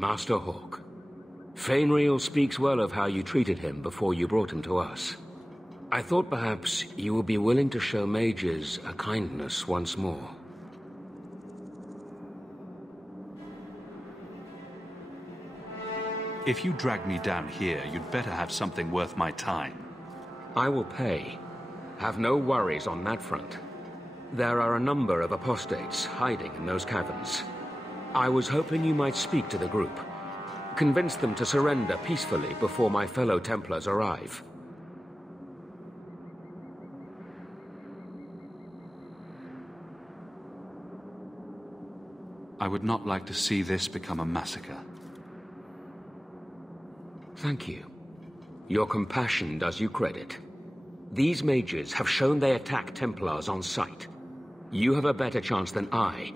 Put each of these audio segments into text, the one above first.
Master Hawk. Fainriel speaks well of how you treated him before you brought him to us. I thought perhaps you would be willing to show mages a kindness once more. If you drag me down here, you'd better have something worth my time. I will pay. Have no worries on that front. There are a number of apostates hiding in those caverns. I was hoping you might speak to the group. Convince them to surrender peacefully before my fellow Templars arrive. I would not like to see this become a massacre. Thank you. Your compassion does you credit. These mages have shown they attack Templars on sight. You have a better chance than I.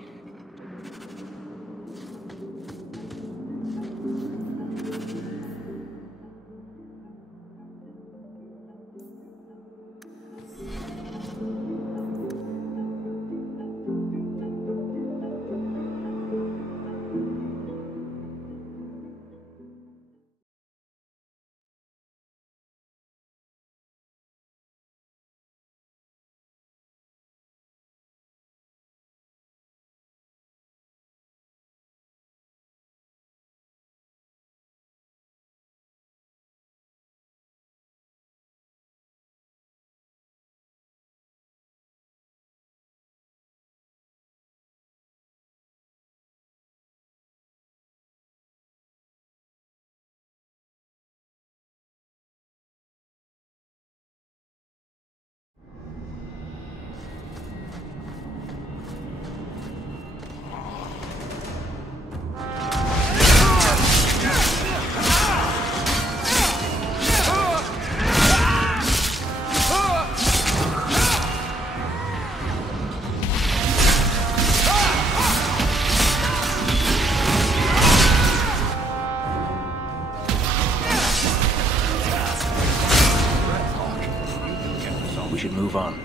Move on.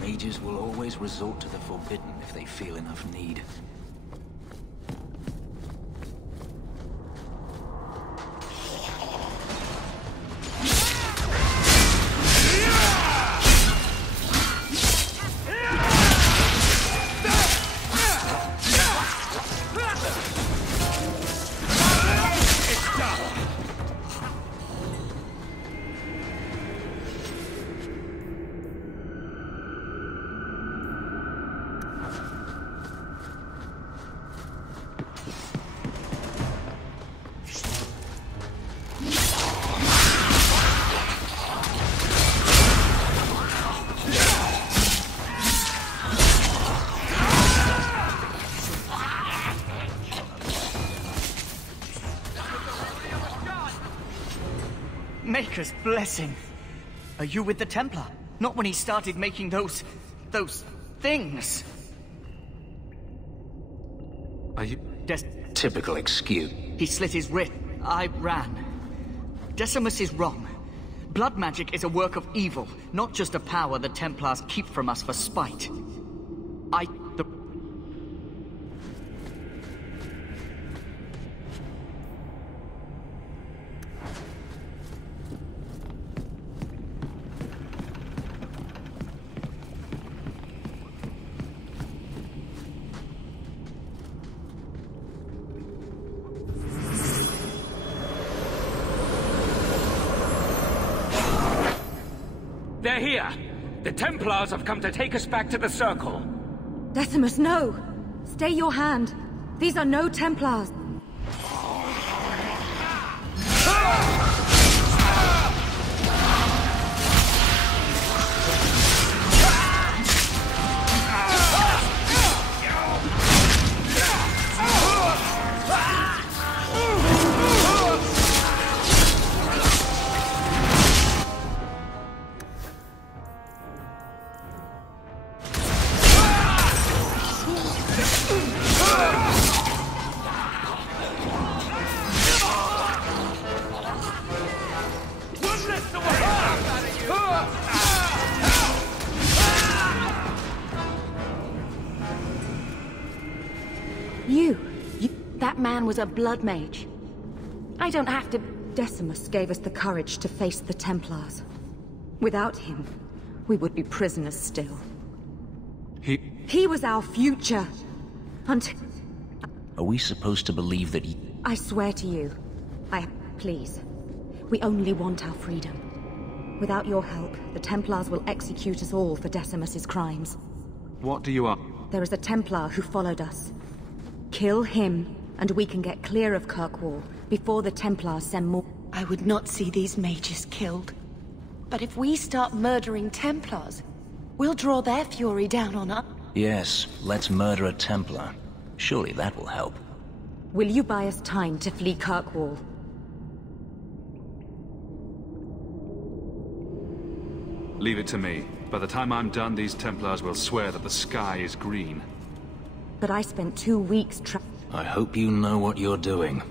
Mages will always resort to the forbidden if they feel enough need. Maker's blessing. Are you with the Templar? Not when he started making those things. Are you... Typical excuse. He slit his wrist. I ran. Decimus is wrong. Blood magic is a work of evil, not just a power the Templars keep from us for spite. They're here! The Templars have come to take us back to the Circle! Decimus, no! Stay your hand! These are no Templars! That man was a blood mage. I don't have to... Decimus gave us the courage to face the Templars. Without him, we would be prisoners still. He was our future. Until... Are we supposed to believe that he... I swear to you. Please. We only want our freedom. Without your help, the Templars will execute us all for Decimus's crimes. What do you want? There is a Templar who followed us. Kill him, and we can get clear of Kirkwall before the Templars send more... I would not see these mages killed. But if we start murdering Templars, we'll draw their fury down on us. Yes, let's murder a Templar. Surely that will help. Will you buy us time to flee Kirkwall? Leave it to me. By the time I'm done, these Templars will swear that the sky is green. But I spent 2 weeks I hope you know what you're doing.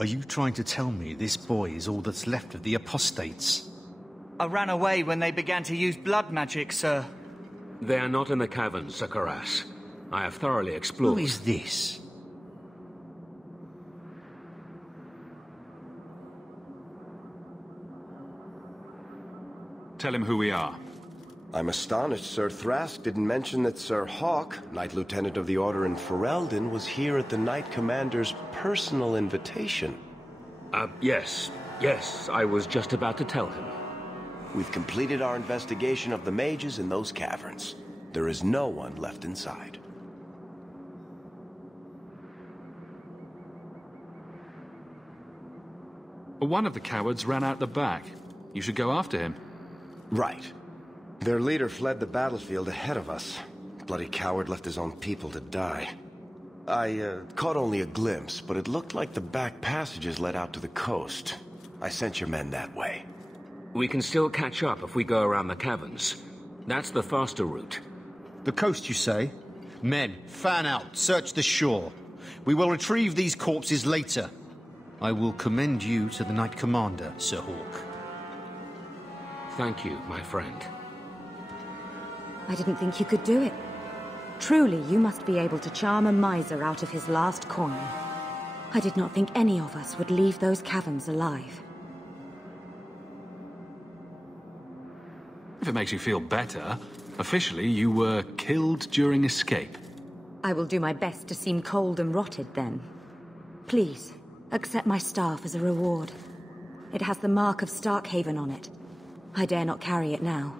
Are you trying to tell me this boy is all that's left of the apostates? I ran away when they began to use blood magic, sir. They are not in the caverns, Zakaras. I have thoroughly explored... Who is this? Tell him who we are. I'm astonished Sir Thrask didn't mention that Sir Hawk, Knight Lieutenant of the Order in Ferelden, was here at the Knight Commander's personal invitation. Yes. Yes, I was just about to tell him. We've completed our investigation of the mages in those caverns. There is no one left inside. One of the cowards ran out the back. You should go after him. Right. Their leader fled the battlefield ahead of us. Bloody coward left his own people to die. I caught only a glimpse, but it looked like the back passages led out to the coast. I sent your men that way. We can still catch up if we go around the caverns. That's the faster route. The coast, you say? Men, fan out, search the shore. We will retrieve these corpses later. I will commend you to the Knight Commander, Sir Hawk. Thank you, my friend. I didn't think you could do it. Truly, you must be able to charm a miser out of his last coin. I did not think any of us would leave those caverns alive. If it makes you feel better, officially you were killed during escape. I will do my best to seem cold and rotted then. Please, accept my staff as a reward. It has the mark of Starkhaven on it. I dare not carry it now.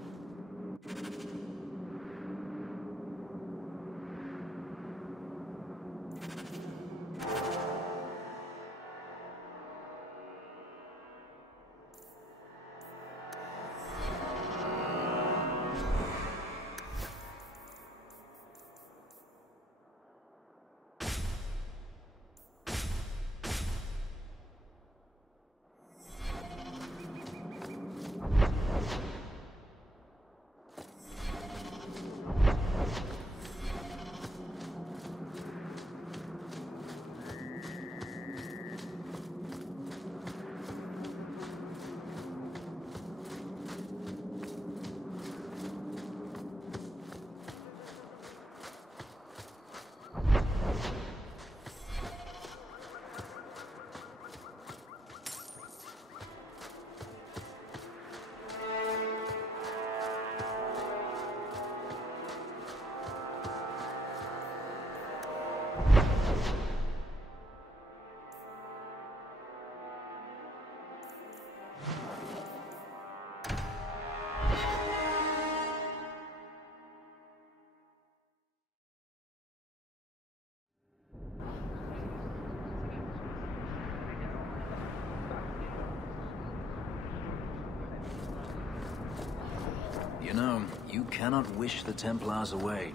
You know, you cannot wish the Templars away.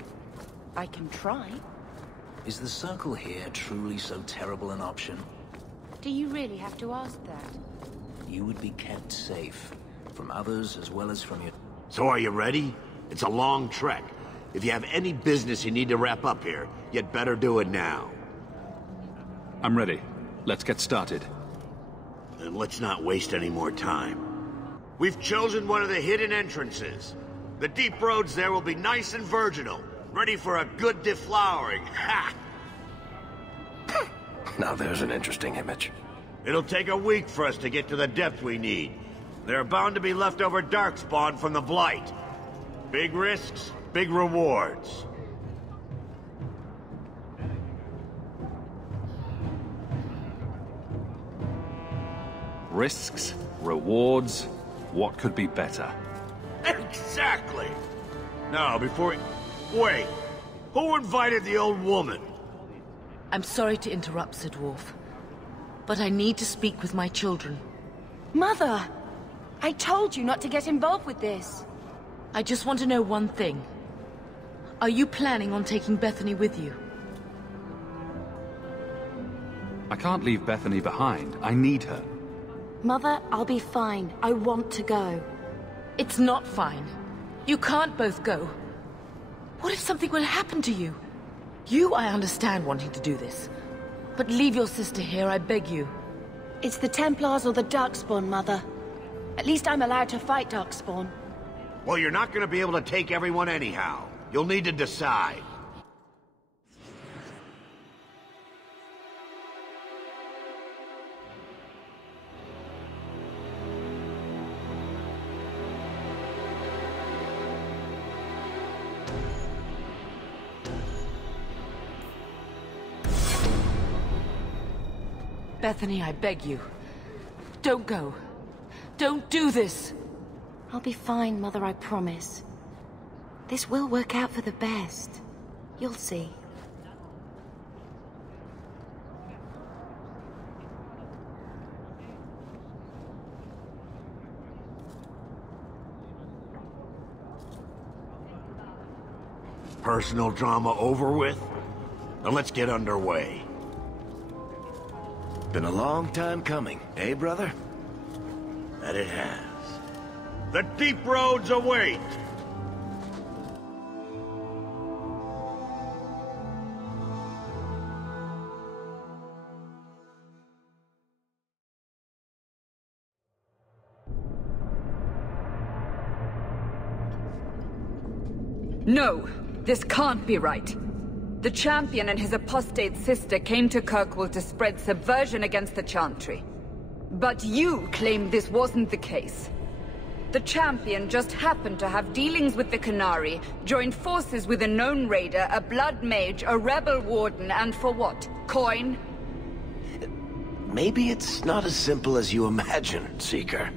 I can try. Is the Circle here truly so terrible an option? Do you really have to ask that? You would be kept safe. From others as well as from your... So are you ready? It's a long trek. If you have any business you need to wrap up here, you'd better do it now. I'm ready. Let's get started. Then let's not waste any more time. We've chosen one of the hidden entrances. The deep roads there will be nice and virginal, ready for a good deflowering. Ha! Now there's an interesting image. It'll take a week for us to get to the depth we need. There are bound to be leftover darkspawn from the Blight. Big risks, big rewards. Risks, rewards, what could be better? Exactly! Now, before... Wait! Who invited the old woman? I'm sorry to interrupt, Sir Dwarf, but I need to speak with my children. Mother! I told you not to get involved with this. I just want to know one thing. Are you planning on taking Bethany with you? I can't leave Bethany behind. I need her. Mother, I'll be fine. I want to go. It's not fine. You can't both go. What if something will happen to you? I understand wanting to do this. But leave your sister here, I beg you. It's the Templars or the Darkspawn, Mother. At least I'm allowed to fight Darkspawn. Well, you're not gonna be able to take everyone anyhow. You'll need to decide. Bethany, I beg you. Don't go. Don't do this! I'll be fine, Mother, I promise. This will work out for the best. You'll see. Personal drama over with? Now let's get underway. Been a long time coming, eh, brother? That it has. The deep roads await! No, this can't be right. The Champion and his apostate sister came to Kirkwall to spread subversion against the Chantry. But you claim this wasn't the case. The Champion just happened to have dealings with the Canary, joined forces with a known raider, a blood mage, a rebel warden, and for what? Coin? Maybe it's not as simple as you imagine, Seeker.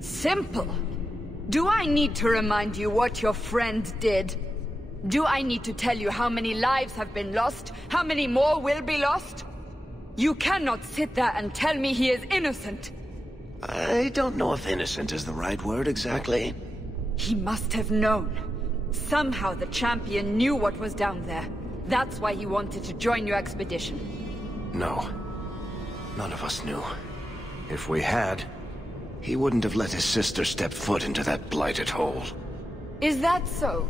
Simple? Do I need to remind you what your friend did? Do I need to tell you how many lives have been lost? How many more will be lost? You cannot sit there and tell me he is innocent. I don't know if innocent is the right word exactly. He must have known. Somehow the Champion knew what was down there. That's why he wanted to join your expedition. No. None of us knew. If we had, he wouldn't have let his sister step foot into that blighted hole. Is that so?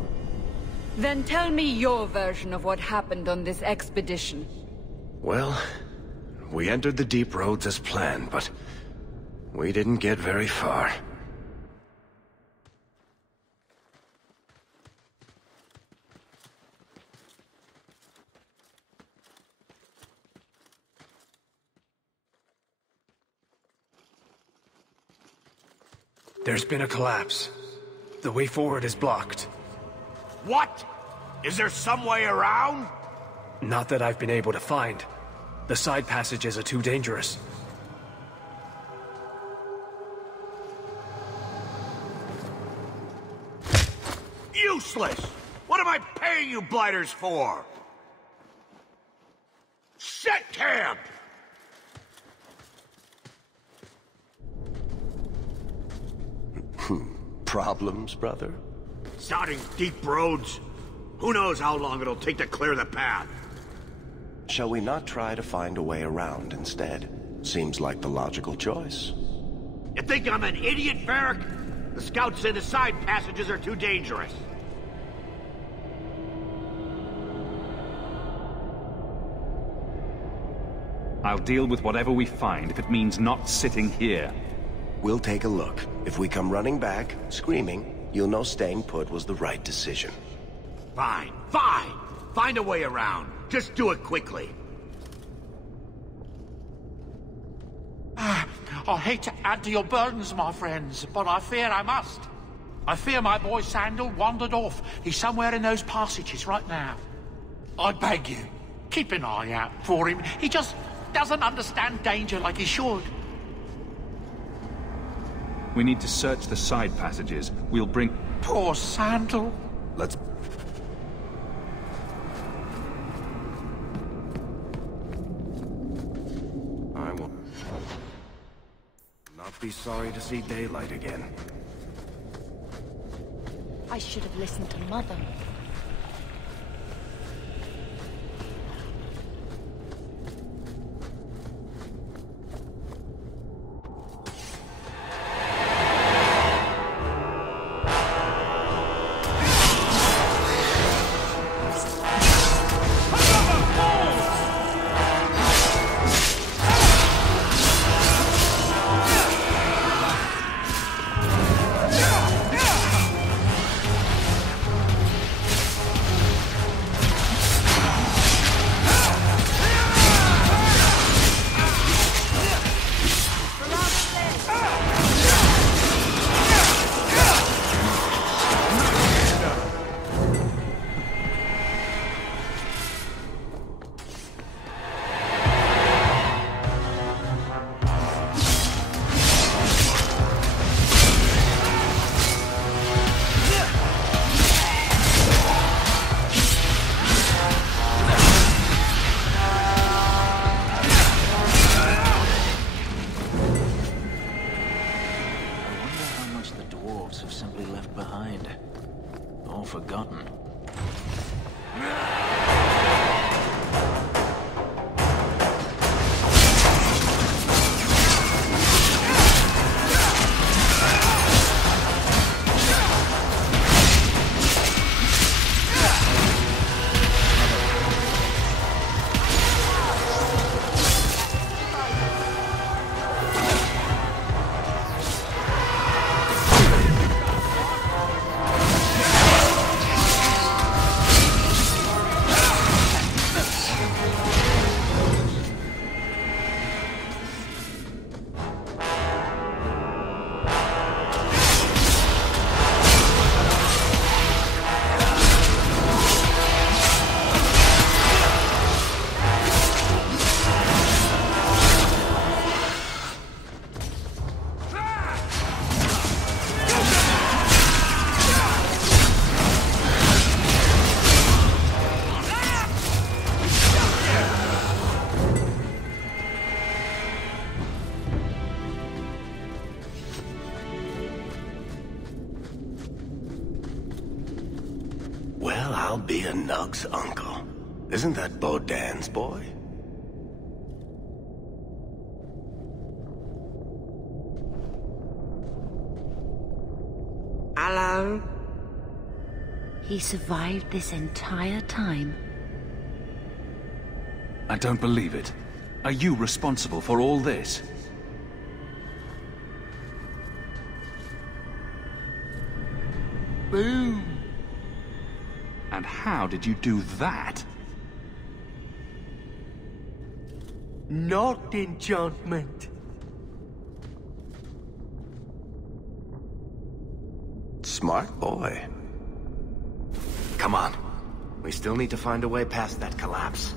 Then tell me your version of what happened on this expedition. Well, we entered the deep roads as planned, but we didn't get very far. There's been a collapse. The way forward is blocked. What? Is there some way around? Not that I've been able to find. The side passages are too dangerous. Useless! What am I paying you blighters for? Set camp! Problems, brother? Starting deep roads? Who knows how long it'll take to clear the path? Shall we not try to find a way around instead? Seems like the logical choice. You think I'm an idiot, Varric? The scouts say the side passages are too dangerous. I'll deal with whatever we find if it means not sitting here. We'll take a look. If we come running back, screaming, you'll know staying put was the right decision. Fine, fine! Find a way around. Just do it quickly. I hate to add to your burdens, my friends, but I fear I must. I fear my boy Sandal wandered off. He's somewhere in those passages right now. I beg you, keep an eye out for him. He just doesn't understand danger like he should. We need to search the side passages. We'll bring... Poor Sandal. Let's... I will not be sorry to see daylight again. I should have listened to Mother. I'll be a Nug's uncle. Isn't that Bodan's boy? Hello? He survived this entire time. I don't believe it. Are you responsible for all this? Boom! And how did you do that? Not enchantment. Smart boy. Come on. We still need to find a way past that collapse.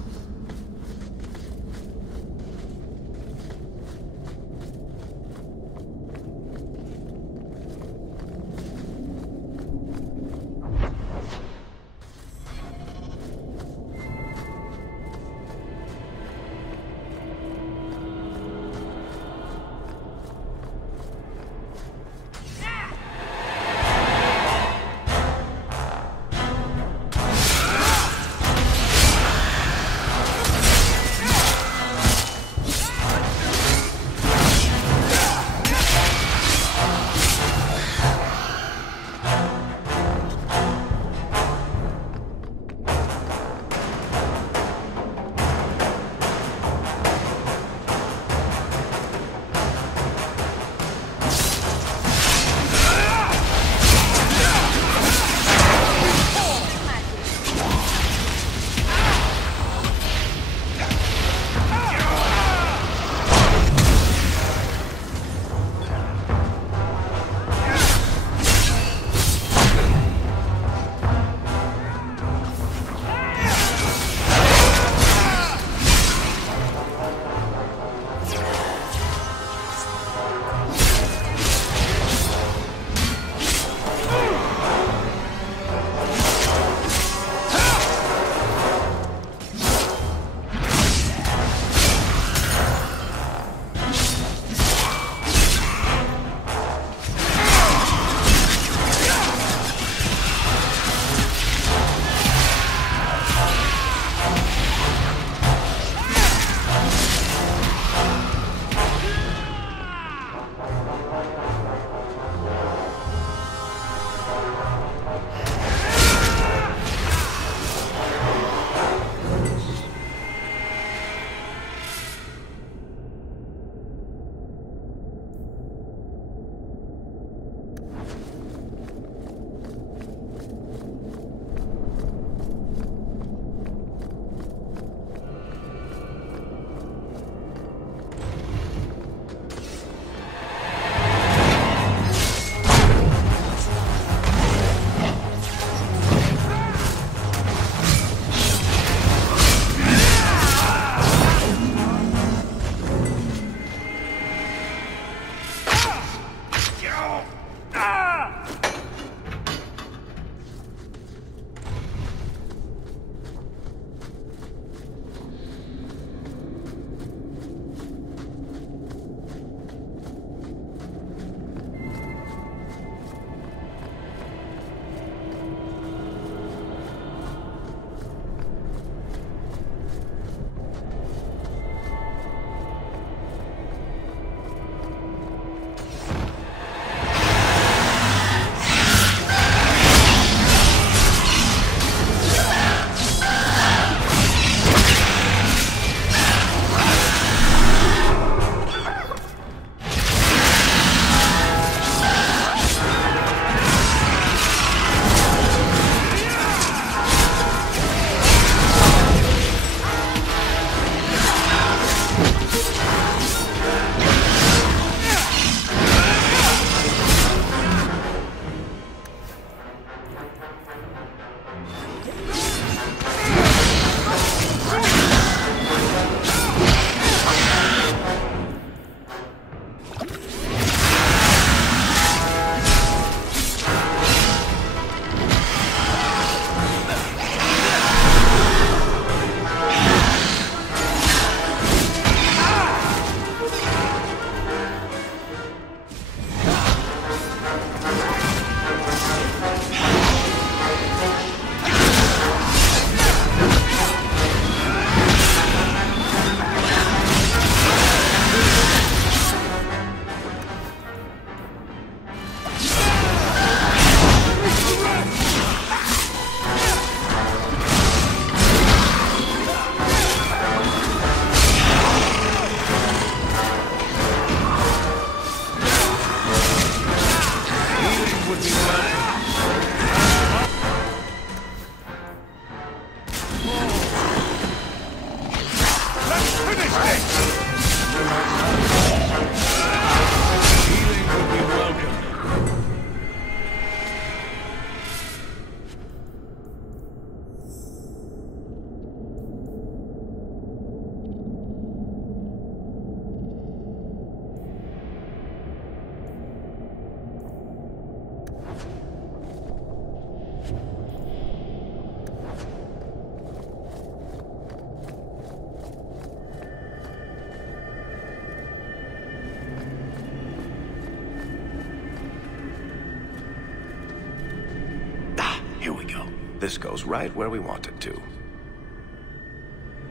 here we go. This goes right where we want it to.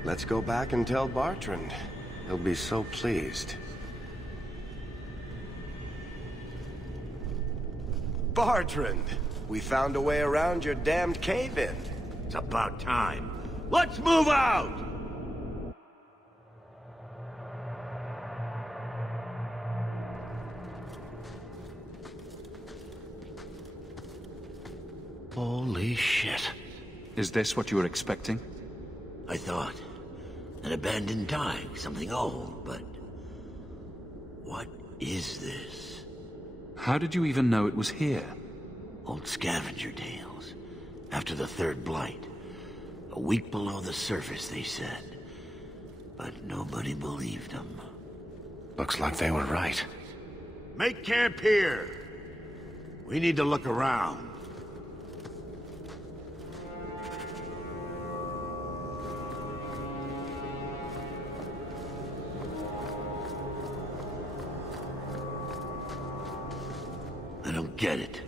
Let's go back and tell Bartrand. He'll be so pleased. Bartrand! We found a way around your damned cave-in. It's about time. Let's move out! Holy shit. Is this what you were expecting? I thought. An abandoned dike, something old, but... what is this? How did you even know it was here? Old scavenger tales. After the third blight. A week below the surface, they said. But nobody believed them. Looks like they were right. Make camp here! We need to look around. I don't get it.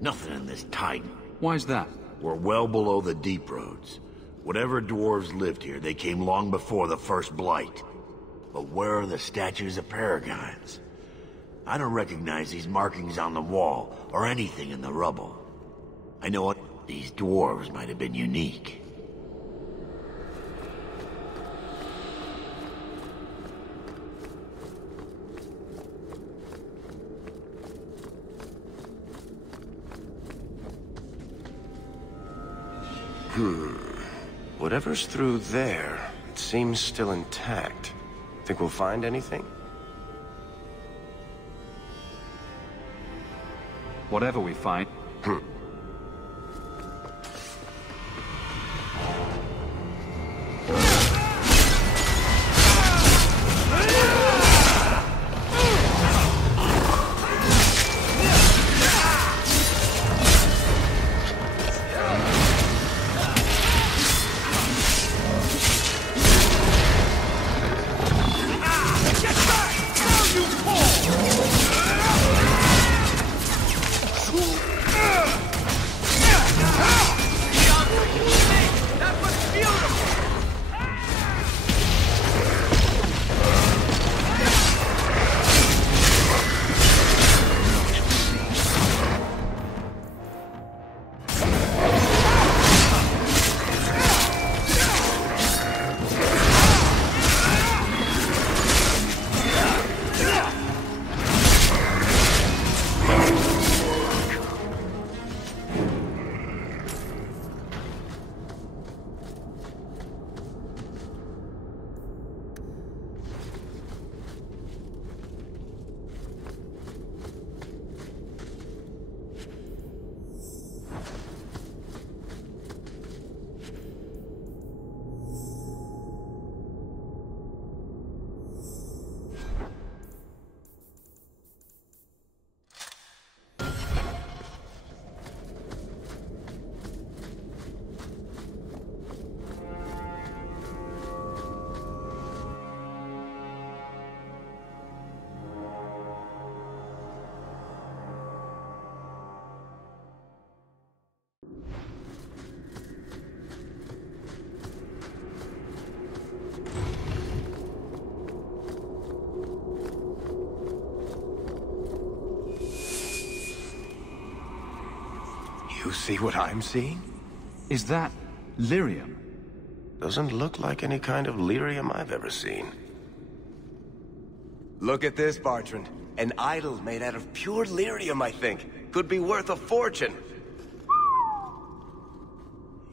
Nothing in this Titan. Why's that? We're well below the deep roads. Whatever dwarves lived here, they came long before the first blight. But where are the statues of paragons? I don't recognize these markings on the wall, or anything in the rubble. I know what these dwarves might have been unique. Whatever's through there, it seems still intact. Think we'll find anything? Whatever we find... You see what I'm seeing? Is that lyrium? Doesn't look like any kind of lyrium I've ever seen. Look at this, Bartrand. An idol made out of pure lyrium, I think. Could be worth a fortune.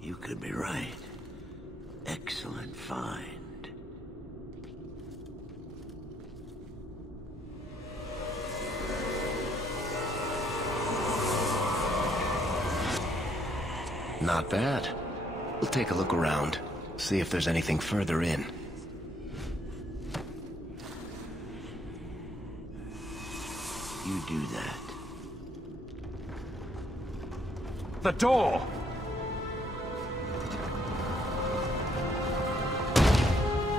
You could be right. Excellent find. Not bad. We'll take a look around. See if there's anything further in. You do that. The door!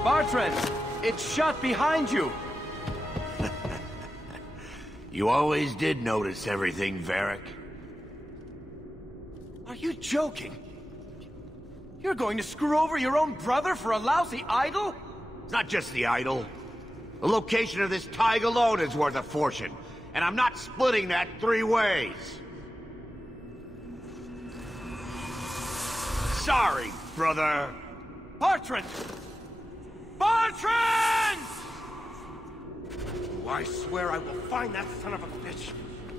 Bartrand! It's shut behind you! You always did notice everything, Varric. Are you joking? You're going to screw over your own brother for a lousy idol? It's not just the idol. The location of this tag alone is worth a fortune, and I'm not splitting that 3 ways. Sorry, brother. Bartrand! Bartrand! Oh, I swear I will find that son of a bitch.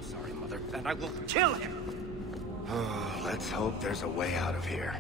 Sorry, Mother, and I will kill him. Oh, let's hope there's a way out of here.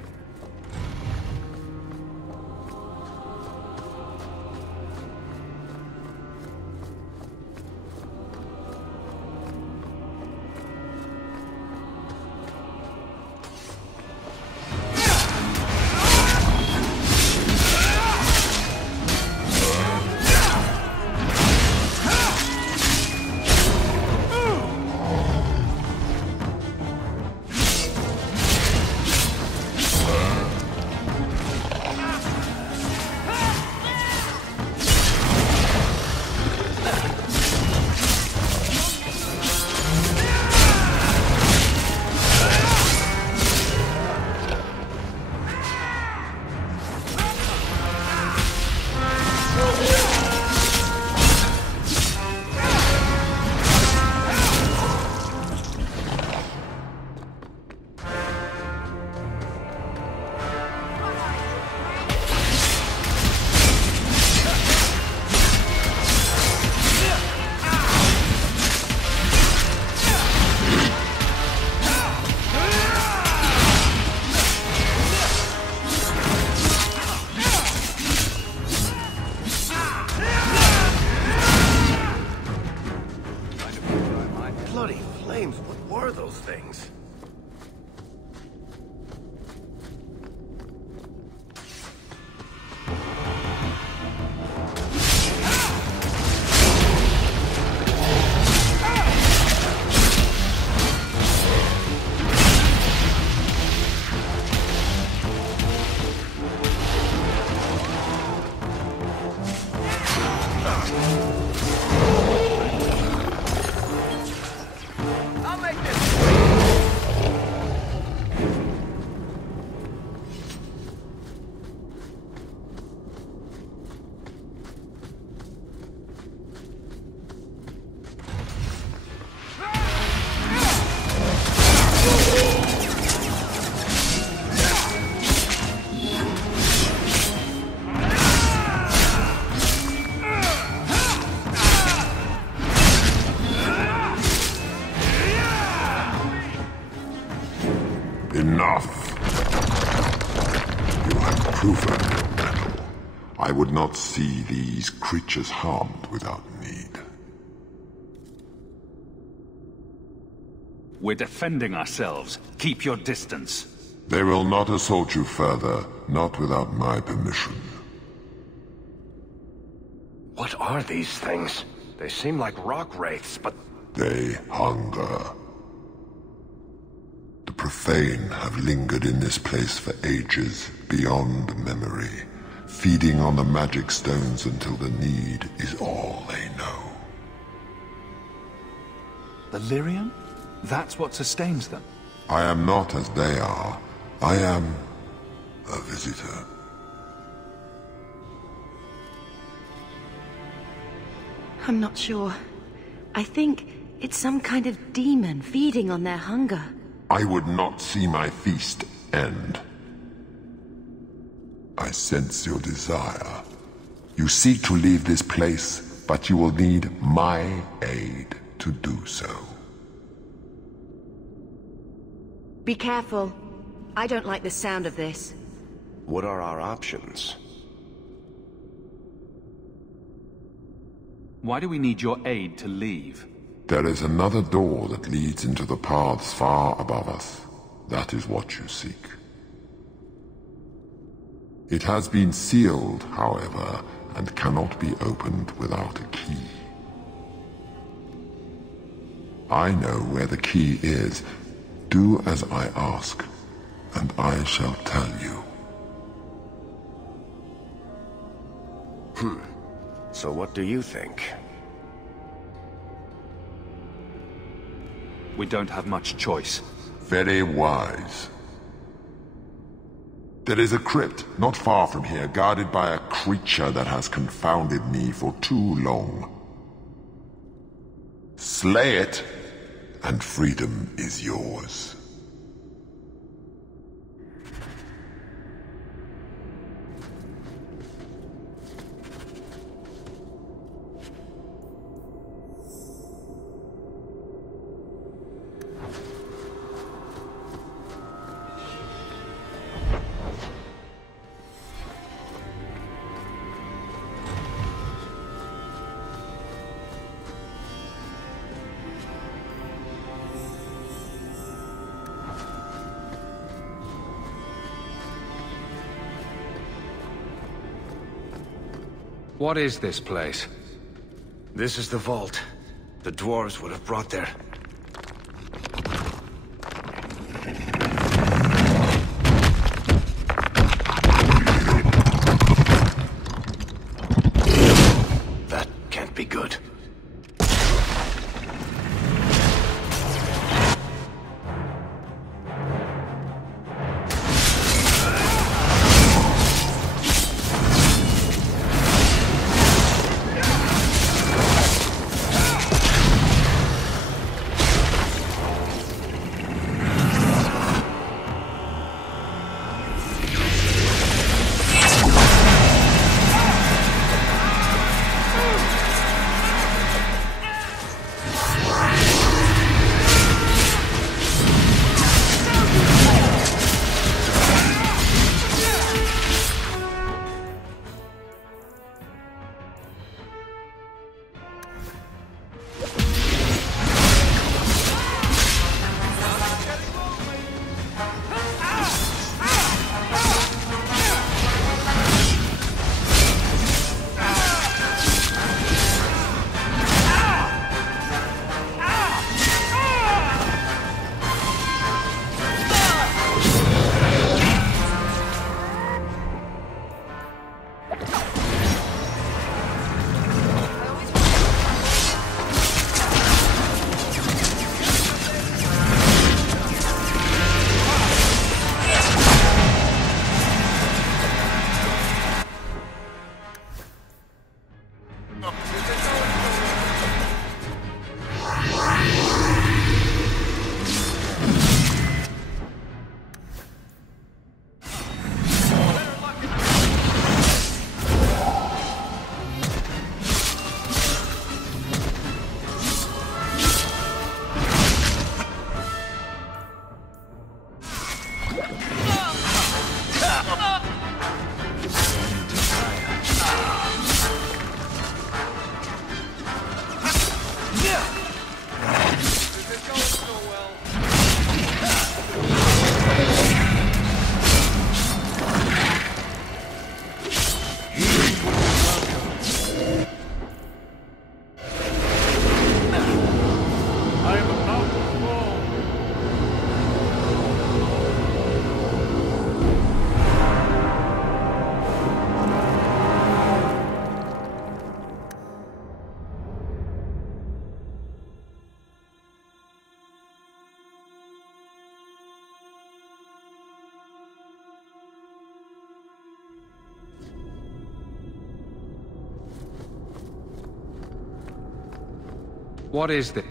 What were those things? Enough. You have proven your mettle. I would not see these creatures harmed without need. We're defending ourselves. Keep your distance. They will not assault you further, not without my permission. What are these things? They seem like rock wraiths, but... They hunger. The profane have lingered in this place for ages, beyond memory, feeding on the magic stones until the need is all they know. The lyrium? That's what sustains them. I am not as they are. I am a visitor. I'm not sure. I think it's some kind of demon feeding on their hunger. I would not see my feast end. I sense your desire. You seek to leave this place, but you will need my aid to do so. Be careful. I don't like the sound of this. What are our options? Why do we need your aid to leave? There is another door that leads into the paths far above us. That is what you seek. It has been sealed, however, and cannot be opened without a key. I know where the key is. Do as I ask, and I shall tell you. So what do you think? We don't have much choice. Very wise. There is a crypt not far from here, guarded by a creature that has confounded me for too long. Slay it, and freedom is yours. What is this place? This is the vault. The dwarves would have brought there. That can't be good. What is this?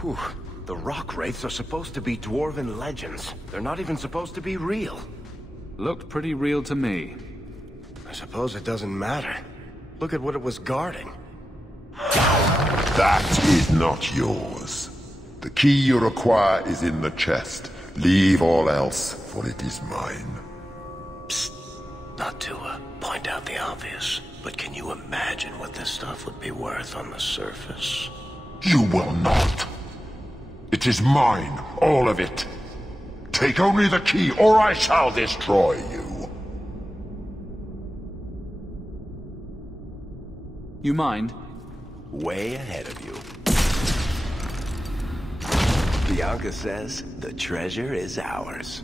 Whew. The rock wraiths are supposed to be dwarven legends. They're not even supposed to be real. Looked pretty real to me. I suppose it doesn't matter. Look at what it was guarding. That is not yours. The key you require is in the chest. Leave all else, for it is mine. Psst. Not to point out the obvious, but can you imagine what this stuff would be worth on the surface? You will not. It is mine, all of it. Take only the key, or I shall destroy you. You mind? Way ahead of you. Bianca says the treasure is ours.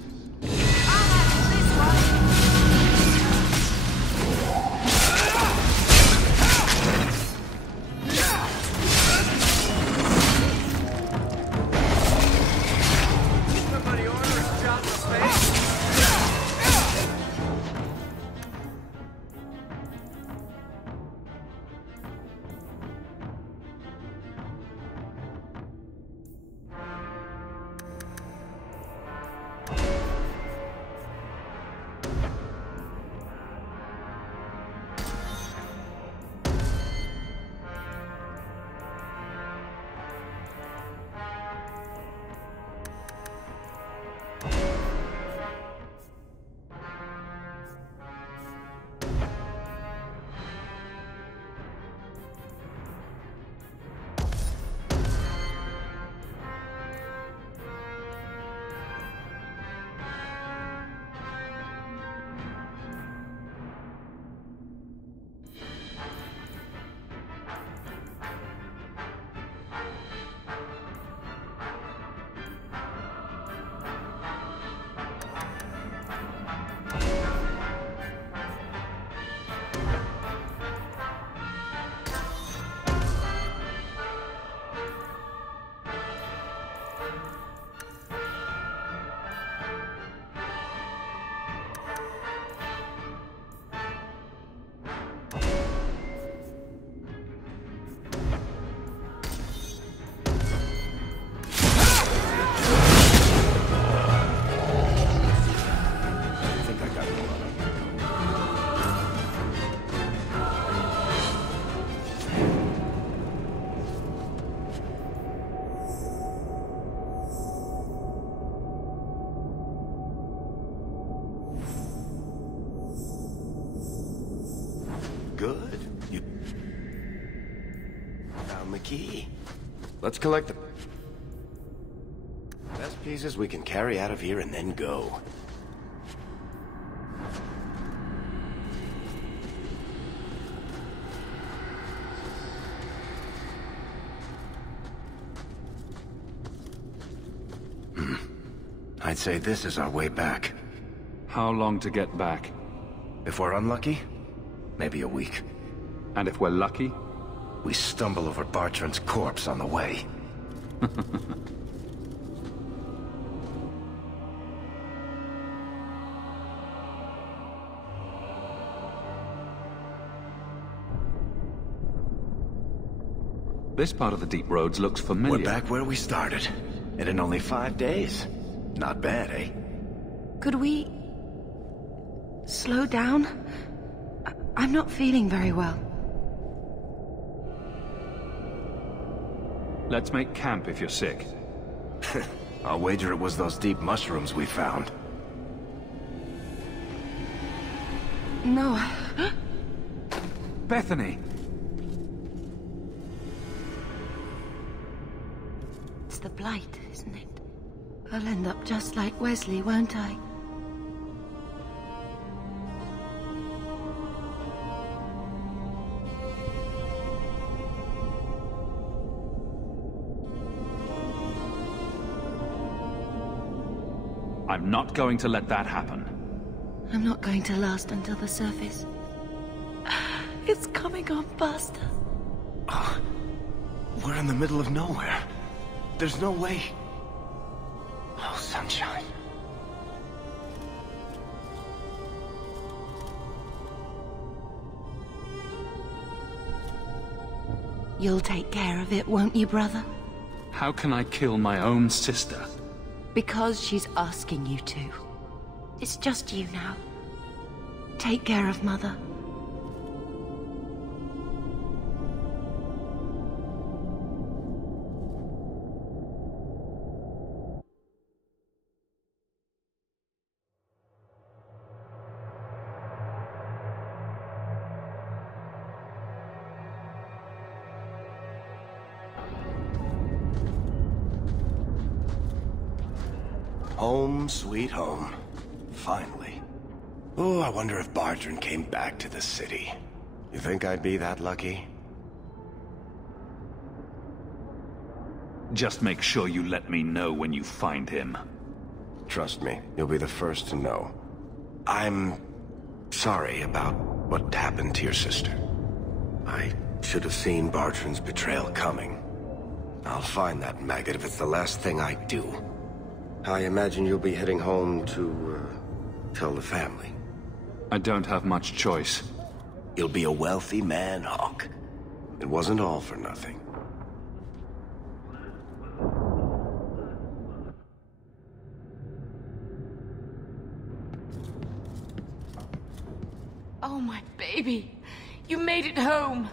Good. You found the key. Let's collect the best pieces we can carry out of here and then go. I'd say this is our way back. How long to get back? If we're unlucky, maybe a week. And if we're lucky? We stumble over Bartrand's corpse on the way. This part of the deep roads looks familiar. We're back where we started. And in only 5 days. Not bad, eh? Could we... slow down? I'm not feeling very well. Let's make camp if you're sick. I'll wager it was those deep mushrooms we found. No. Bethany! It's the blight, isn't it? I'll end up just like Wesley, won't I? I'm not going to let that happen. I'm not going to last until the surface. It's coming on faster. We're in the middle of nowhere. There's no way. Oh, sunshine. You'll take care of it, won't you, brother? How can I kill my own sister? Because she's asking you to. It's just you now. Take care of Mother. Home, sweet home. Finally. Oh, I wonder if Bardrin came back to the city. You think I'd be that lucky? Just make sure you let me know when you find him. Trust me, you'll be the first to know. I'm sorry about what happened to your sister. I should have seen Bardrin's betrayal coming. I'll find that maggot if it's the last thing I do. I imagine you'll be heading home to, tell the family. I don't have much choice. You'll be a wealthy man, Hawk. It wasn't all for nothing. Oh, my baby. You made it home.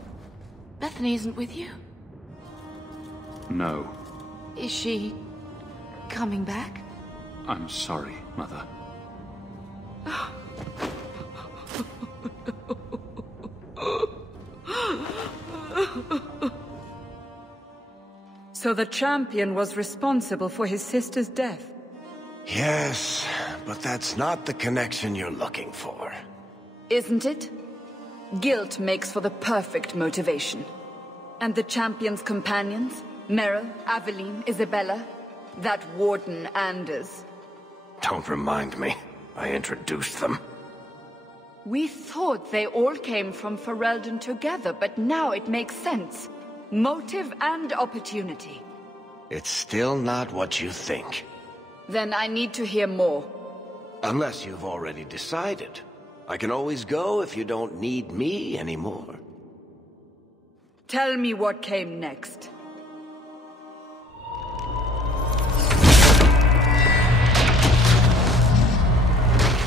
Bethany isn't with you? No. Is she coming back? I'm sorry, Mother. So the champion was responsible for his sister's death? Yes, but that's not the connection you're looking for. Isn't it? Guilt makes for the perfect motivation. And the champion's companions? Meryl, Aveline, Isabella? That Warden Anders? Don't remind me. I introduced them. We thought they all came from Ferelden together, but now it makes sense. Motive and opportunity. It's still not what you think. Then I need to hear more. Unless you've already decided. I can always go if you don't need me anymore. Tell me what came next.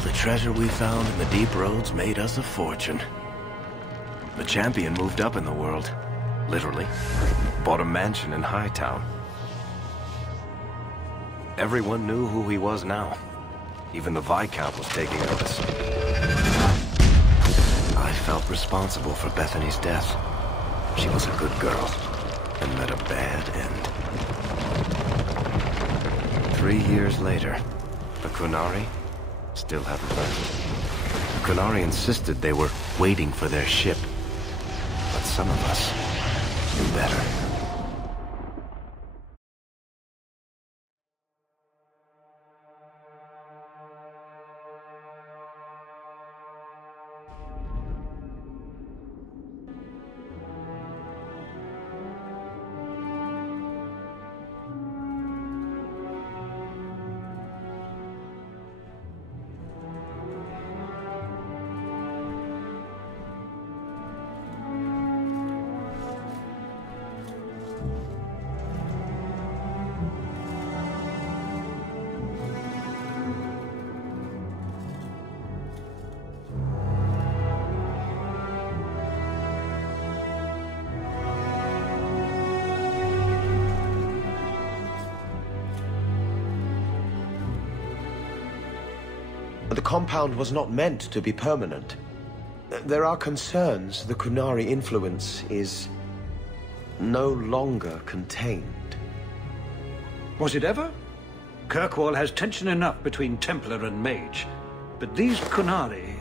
The treasure we found in the deep roads made us a fortune. The champion moved up in the world. Literally. Bought a mansion in Hightown. Everyone knew who he was now. Even the Viscount was taking notice. I felt responsible for Bethany's death. She was a good girl, and met a bad end. 3 years later, the Qunari still haven't left. The Qunari insisted they were waiting for their ship. But some of us knew better. The compound was not meant to be permanent. There are concerns the Qunari influence is no longer contained. Was it ever? Kirkwall has tension enough between Templar and Mage. But these Qunari,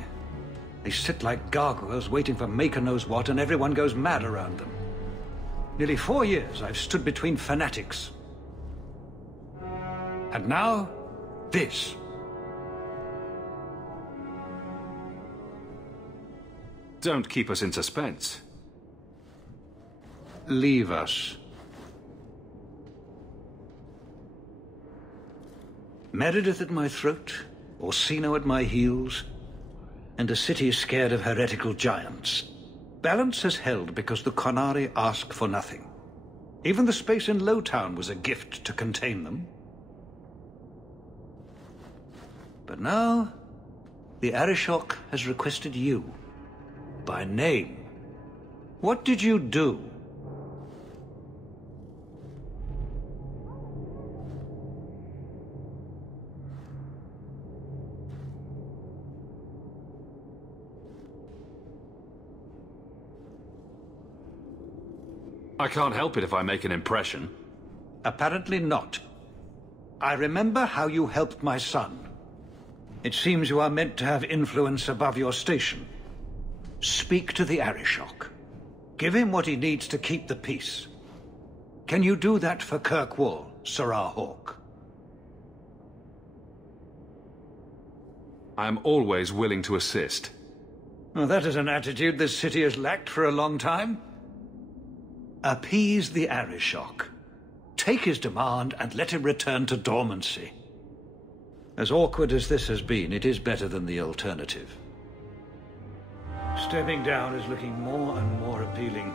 they sit like gargoyles waiting for Maker knows what, and everyone goes mad around them. Nearly 4 years I've stood between fanatics. And now, this. Don't keep us in suspense. Leave us. Meredith at my throat, Orsino at my heels, and a city scared of heretical giants. Balance has held because the Qunari ask for nothing. Even the space in Lowtown was a gift to contain them. But now, the Arishok has requested you, by name. What did you do? I can't help it if I make an impression. Apparently not. I remember how you helped my son. It seems you are meant to have influence above your station. Speak to the Arishok. Give him what he needs to keep the peace. Can you do that for Kirkwall, Sirrah Hawk? I am always willing to assist. Well, that is an attitude this city has lacked for a long time. Appease the Arishok. Take his demand and let him return to dormancy. As awkward as this has been, it is better than the alternative. Stepping down is looking more and more appealing.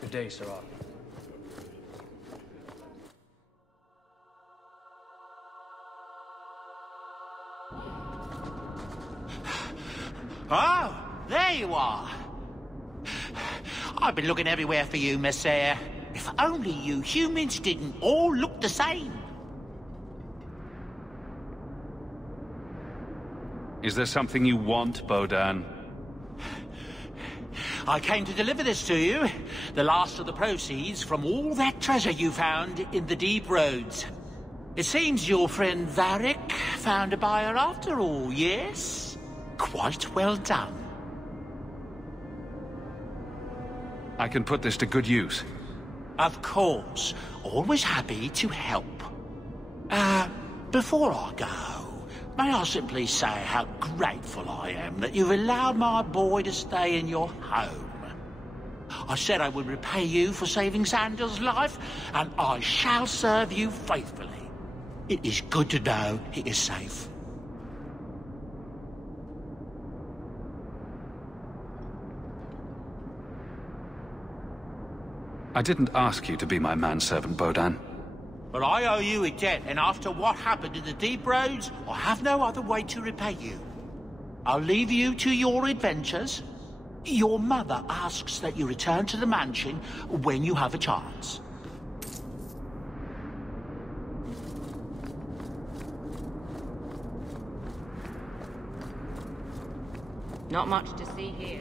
Good day, Sirrah. Oh, there you are. I've been looking everywhere for you, Messiah. If only you humans didn't all look the same. Is there something you want, Bodan? I came to deliver this to you. The last of the proceeds from all that treasure you found in the deep roads. It seems your friend Varric found a buyer after all, yes? Quite well done. I can put this to good use. Of course. Always happy to help. Before I go, may I simply say how grateful I am that you've allowed my boy to stay in your home. I said I would repay you for saving Sandal's life, and I shall serve you faithfully. It is good to know he is safe. I didn't ask you to be my manservant, Bodan. But I owe you a debt, and after what happened in the deep roads, I have no other way to repay you. I'll leave you to your adventures. Your mother asks that you return to the mansion when you have a chance. Not much to see here.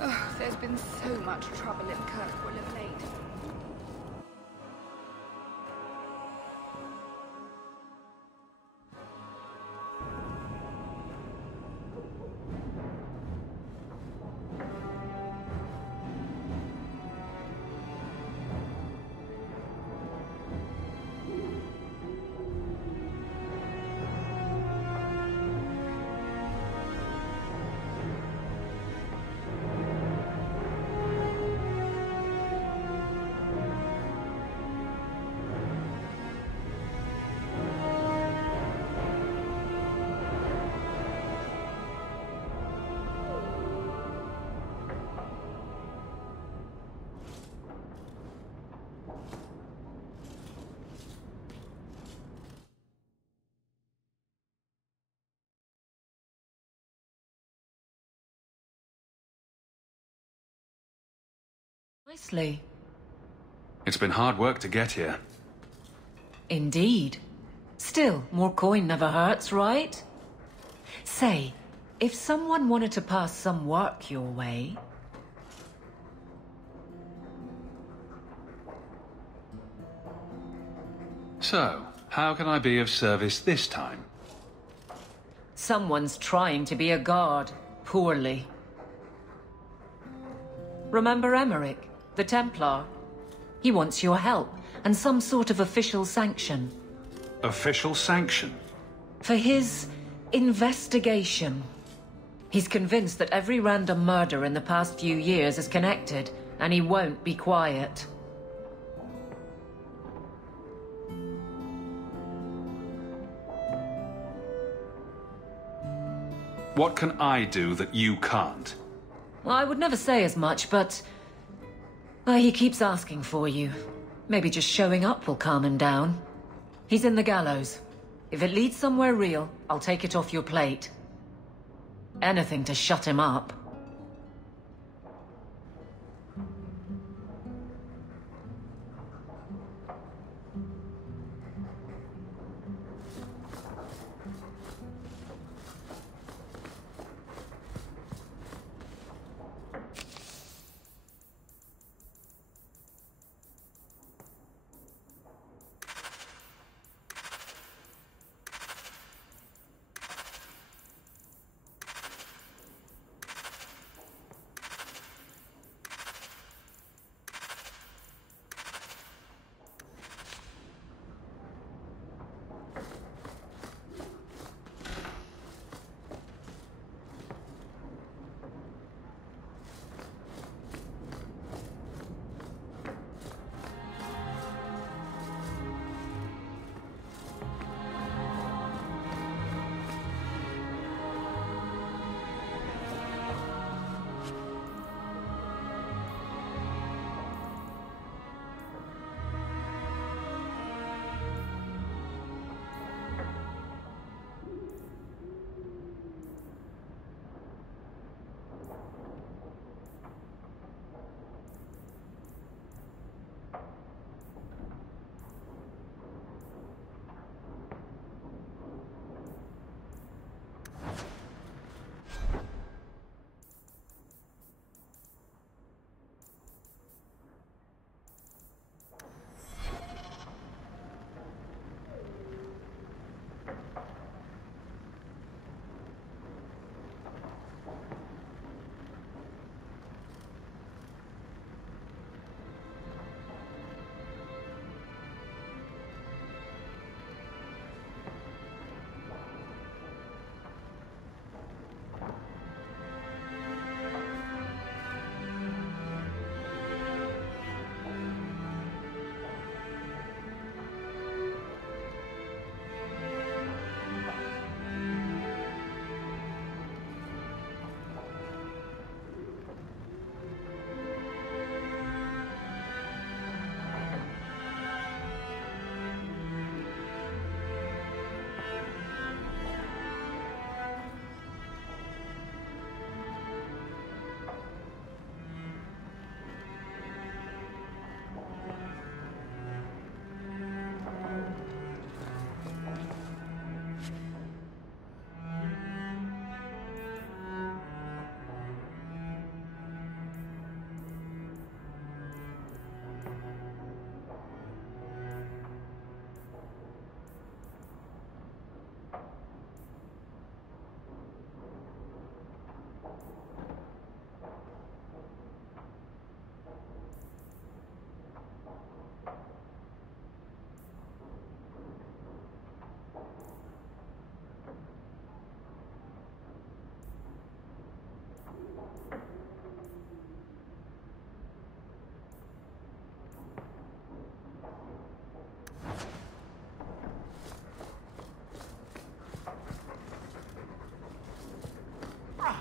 Oh, there's been so much trouble in Kirkwall of late. Nicely. It's been hard work to get here. Indeed. Still, more coin never hurts, right? Say, if someone wanted to pass some work your way... So, how can I be of service this time? Someone's trying to be a guard. Poorly. Remember Emmerich, the Templar? He wants your help, and some sort of official sanction. Official sanction? For his investigation. He's convinced that every random murder in the past few years is connected, and he won't be quiet. What can I do that you can't? I would never say as much, but... well, he keeps asking for you. Maybe just showing up will calm him down. He's in the gallows. If it leads somewhere real, I'll take it off your plate. Anything to shut him up.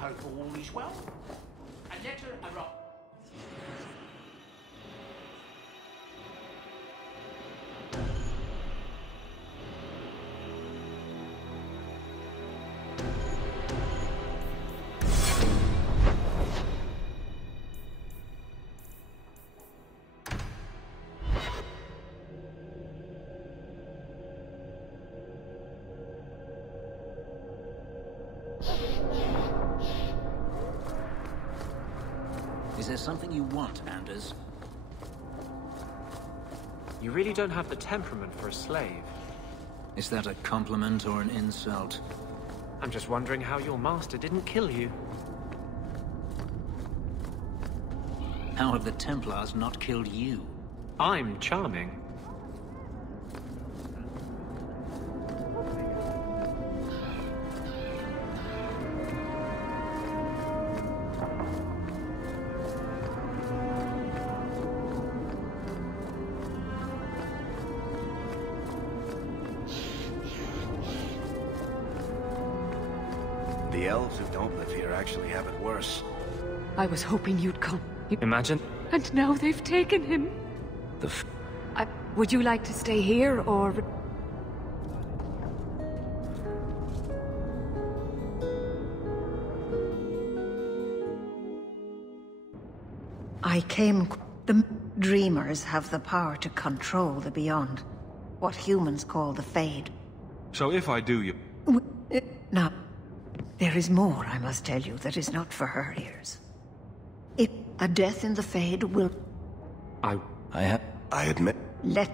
hope all is well. A letter arrived. Is there something you want, Anders? You really don't have the temperament for a slave. Is that a compliment or an insult? I'm just wondering how your master didn't kill you. How have the Templars not killed you? I'm charming. The elves who don't live here actually have it worse. I was hoping you'd come. Imagine. And now they've taken him. Would you like to stay here, or... I came... The Dreamers have the power to control the Beyond. What humans call the Fade. So if I do, you... Now, there is more I must tell you that is not for her ears. If a death in the Fade will... I admit... Let...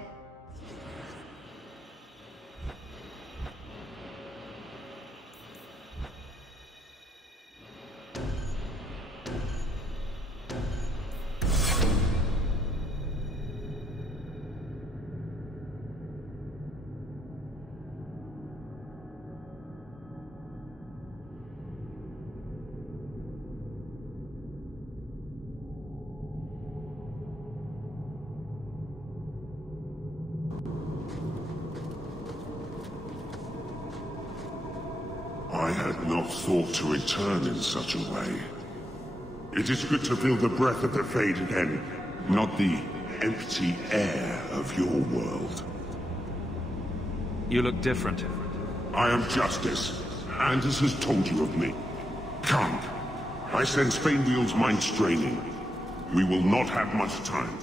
I had not thought to return in such a way. It is good to feel the breath of the Fade again, not the empty air of your world. You look different. I am Justice. Anders has told you of me. Come. I sense Fainwheel's mind straining. We will not have much time.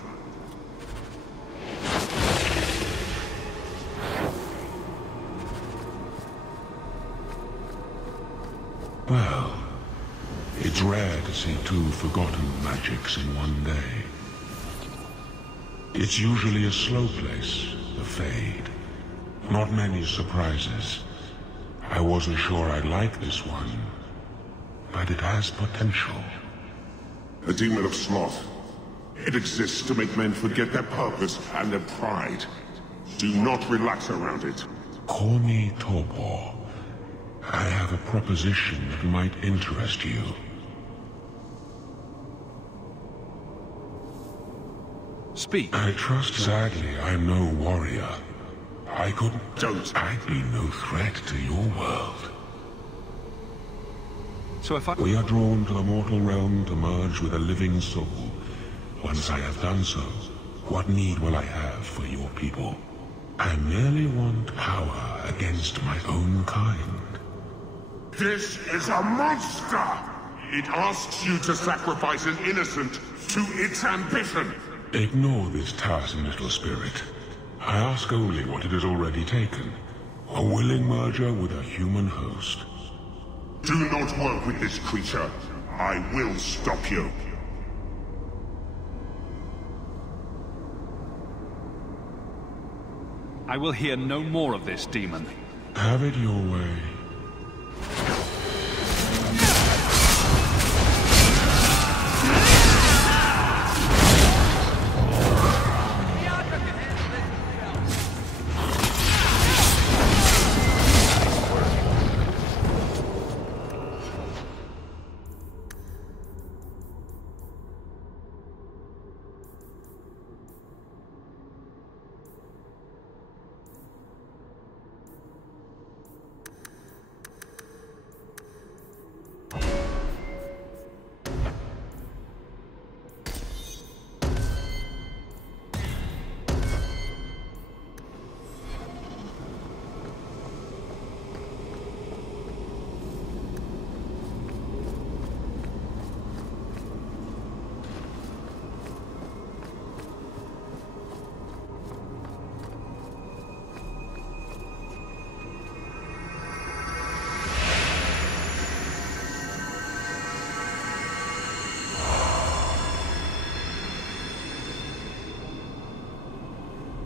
Well, it's rare to see two forgotten magics in one day. It's usually a slow place, the Fade. Not many surprises. I wasn't sure I'd like this one, but it has potential. A demon of sloth. It exists to make men forget their purpose and their pride. Do not relax around it. Call me Torpor. I have a proposition that might interest you. Speak. I trust. Sadly, I'm no warrior. I couldn't... I'd be no threat to your world. So if I... We are drawn to the mortal realm to merge with a living soul. Once I have done so, what need will I have for your people? I merely want power against my own kind. This is a monster! It asks you to sacrifice an innocent to its ambition. Ignore this tiresome little spirit. I ask only what it has already taken. A willing merger with a human host. Do not work with this creature. I will stop you. I will hear no more of this, demon. Have it your way.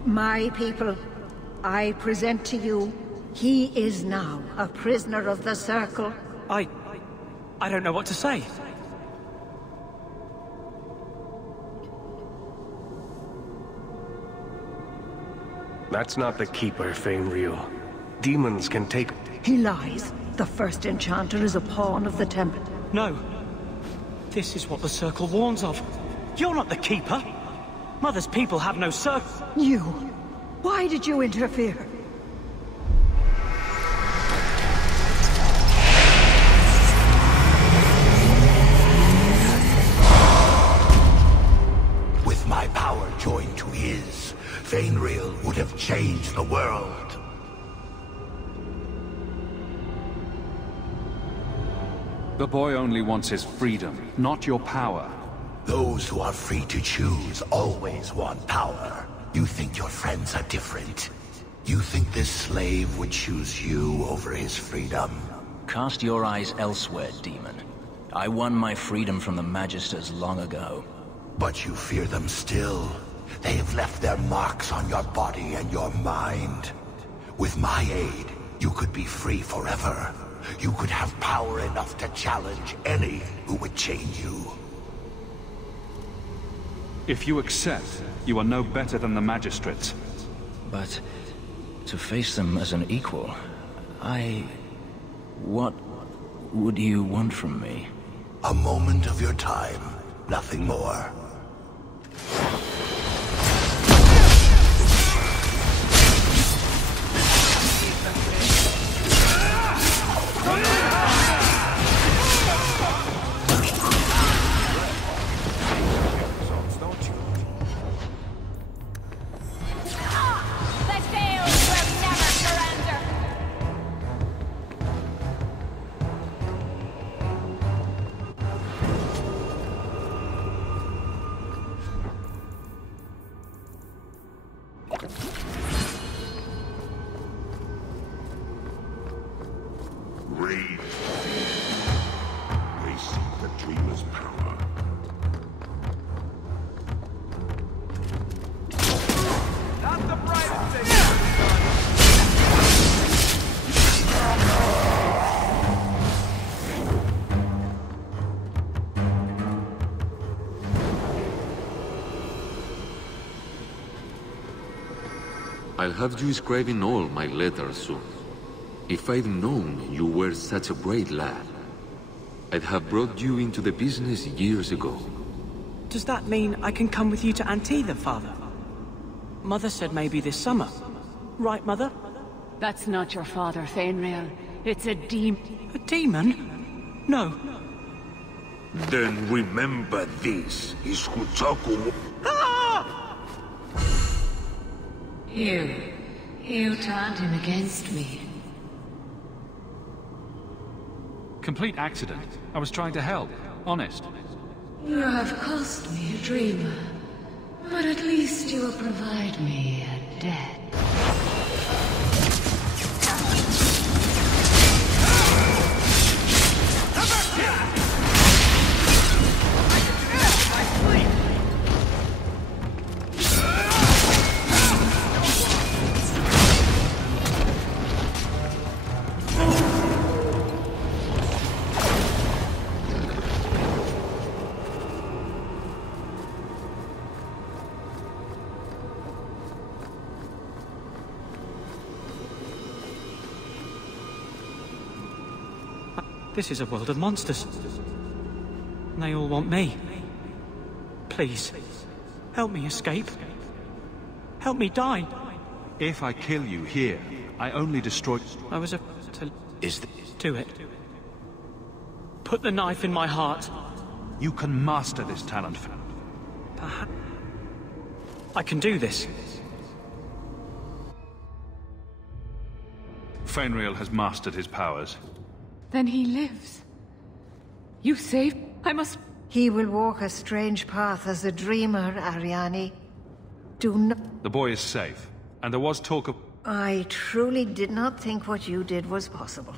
My people, I present to you, he is now a prisoner of the Circle. I don't know what to say. That's not the Keeper, Fainreal. Demons can take... He lies. The first enchanter is a pawn of the Temple. No. This is what the Circle warns of. You're not the Keeper. Mother's people have no Circle. You. Why did you interfere? With my power joined to his, Fainreal would have changed the world. The boy only wants his freedom, not your power. Those who are free to choose always want power. You think your friends are different? You think this slave would choose you over his freedom? Cast your eyes elsewhere, demon. I won my freedom from the Magisters long ago. But you fear them still. They have left their marks on your body and your mind. With my aid, you could be free forever. You could have power enough to challenge any who would chain you. If you accept, you are no better than the magistrates. But to face them as an equal, what would you want from me? A moment of your time, nothing more. I'll have you inscribing all my letters soon. If I'd known you were such a brave lad, I'd have brought you into the business years ago. Does that mean I can come with you to Antitha, Father? Mother said maybe this summer. Right, Mother? That's not your father, Fainreal. It's a demon. A demon? No. Then remember this, is Hutaku. You turned him against me. Complete accident. I was trying to help. Honest. You have cost me a dreamer, but at least you will provide me a debt. This is a world of monsters. And they all want me. Please, help me escape. Help me die. If I kill you here, I only destroy... I was do it. Put the knife in my heart. You can master this talent. Perhaps I can do this. Fainreal has mastered his powers. Then he lives. You saved... I must... He will walk a strange path as a dreamer, Ariane. Do not... The boy is safe, and there was talk of... I truly did not think what you did was possible.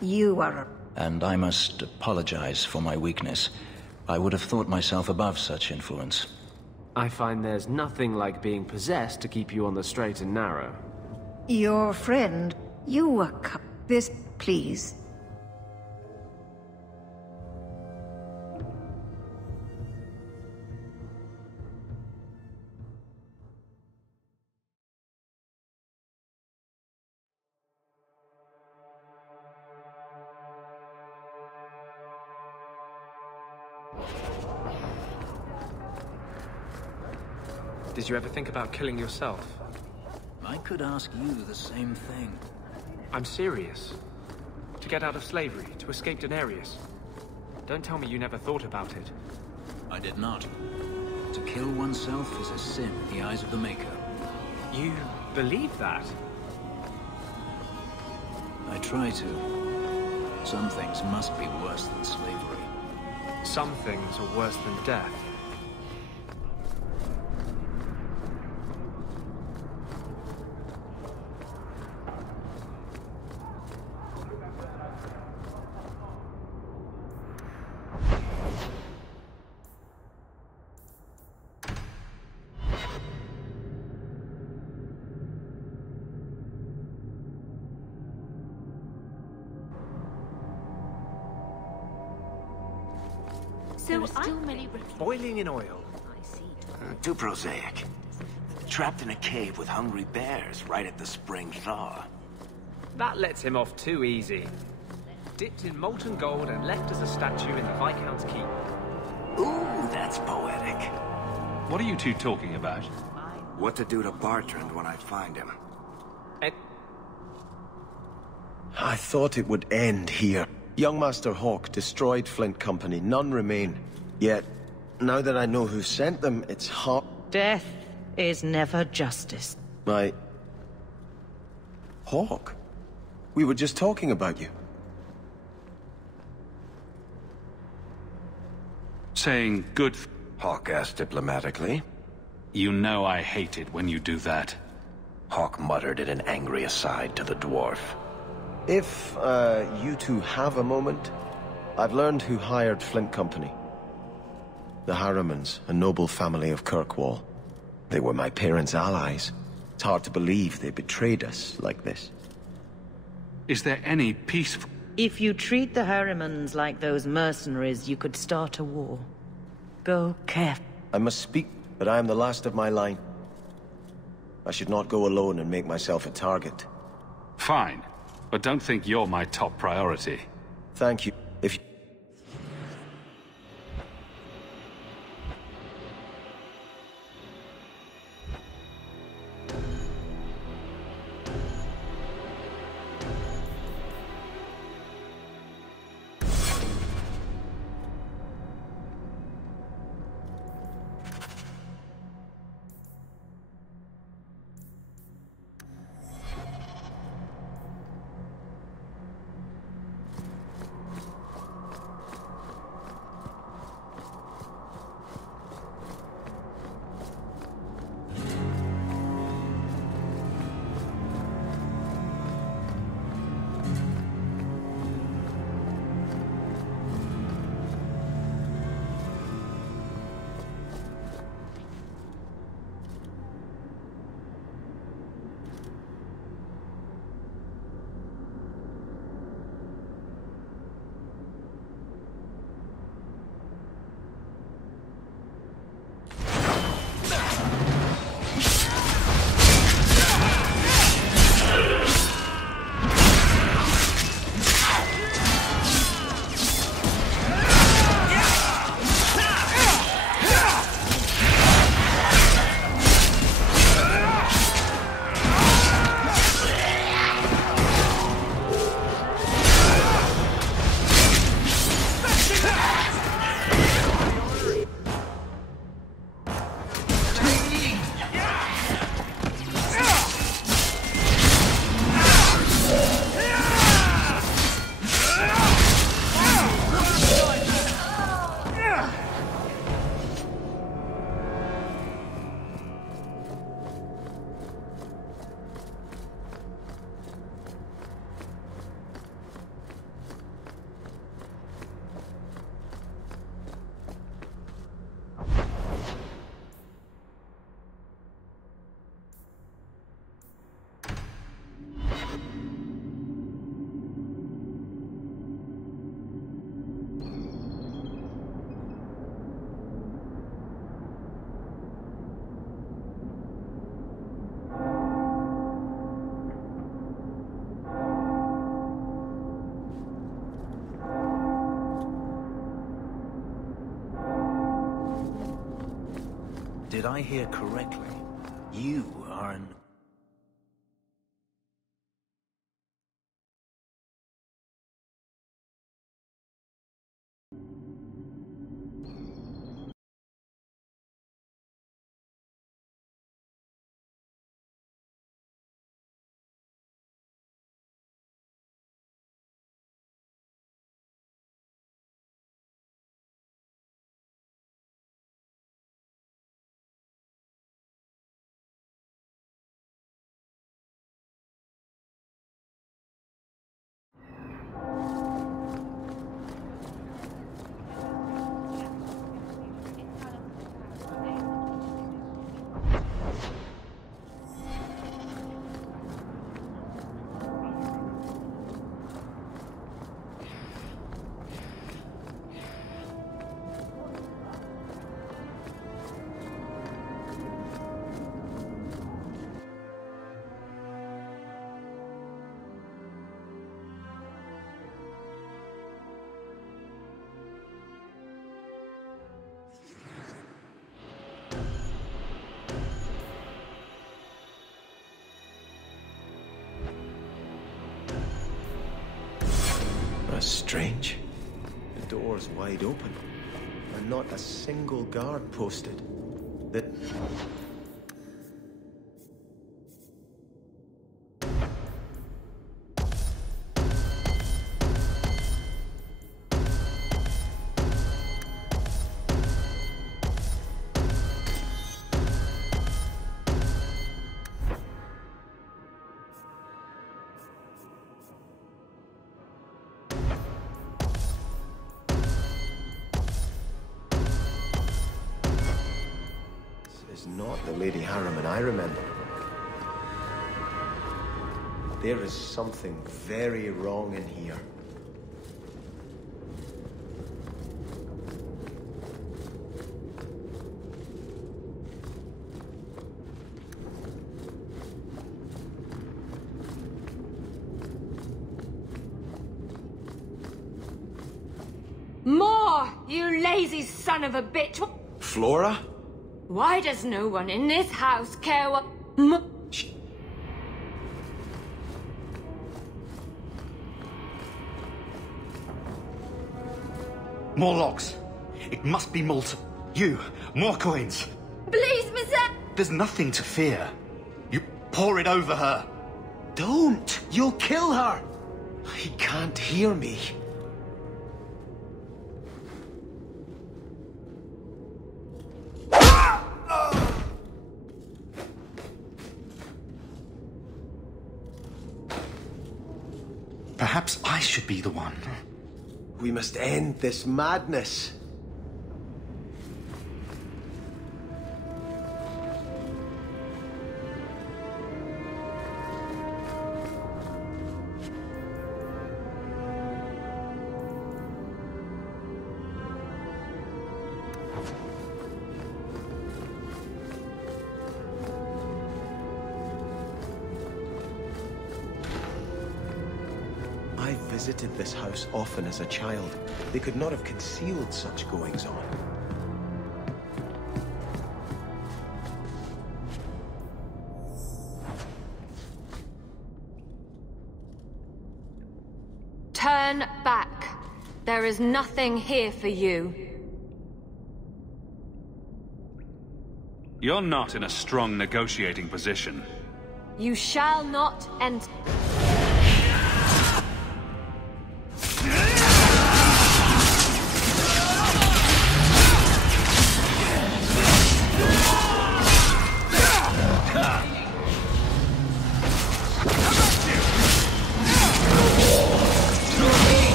You are a... And I must apologize for my weakness. I would have thought myself above such influence. I find there's nothing like being possessed to keep you on the straight and narrow. Your friend, you were this, please. Did you ever think about killing yourself? I could ask you the same thing. I'm serious. To get out of slavery, to escape Daenerys. Don't tell me you never thought about it. I did not. To kill oneself is a sin in the eyes of the Maker. You believe that? I try to. Some things must be worse than slavery. Some things are worse than death. Boiling in oil. Too prosaic. Trapped in a cave with hungry bears right at the spring thaw. That lets him off too easy. Dipped in molten gold and left as a statue in the Viscount's keep. Ooh, that's poetic. What are you two talking about? What to do to Bartrand when I find him. I thought it would end here. Young Master Hawk destroyed Flint Company, none remain. Yet, now that I know who sent them, it's hot. Death is never justice. Hawk? We were just talking about you. Saying good... Hawk asked diplomatically. You know I hate it when you do that. Hawk muttered in an angry aside to the dwarf. If, you two have a moment, I've learned who hired Flint Company. The Harrimans, a noble family of Kirkwall. They were my parents' allies. It's hard to believe they betrayed us like this. Is there any peaceful... If you treat the Harrimans like those mercenaries, you could start a war. Go careful. I must speak, but I am the last of my line. I should not go alone and make myself a target. Fine, but don't think you're my top priority. Thank you. If you... Did I hear correctly? You are an... Strange. The door's wide open, and not a single guard posted. Not the Lady Harriman I remember. There is something very wrong in here. More, you lazy son of a bitch! Flora? Why does no one in this house care what... More logs. It must be Malta. You, more coins. Please, Mr. There's nothing to fear. You pour it over her. Don't! You'll kill her! He can't hear me. Perhaps I should be the one. We must end this madness. I visited this house often as a child. They could not have concealed such goings-on. Turn back. There is nothing here for you. You're not in a strong negotiating position. You shall not enter.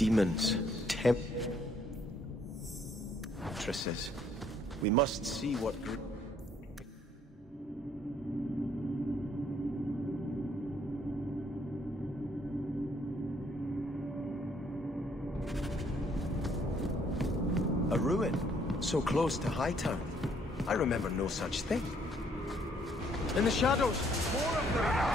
demons, temptresses. We must see what... A ruin, so close to Hightown. I remember no such thing. In the shadows, more of them!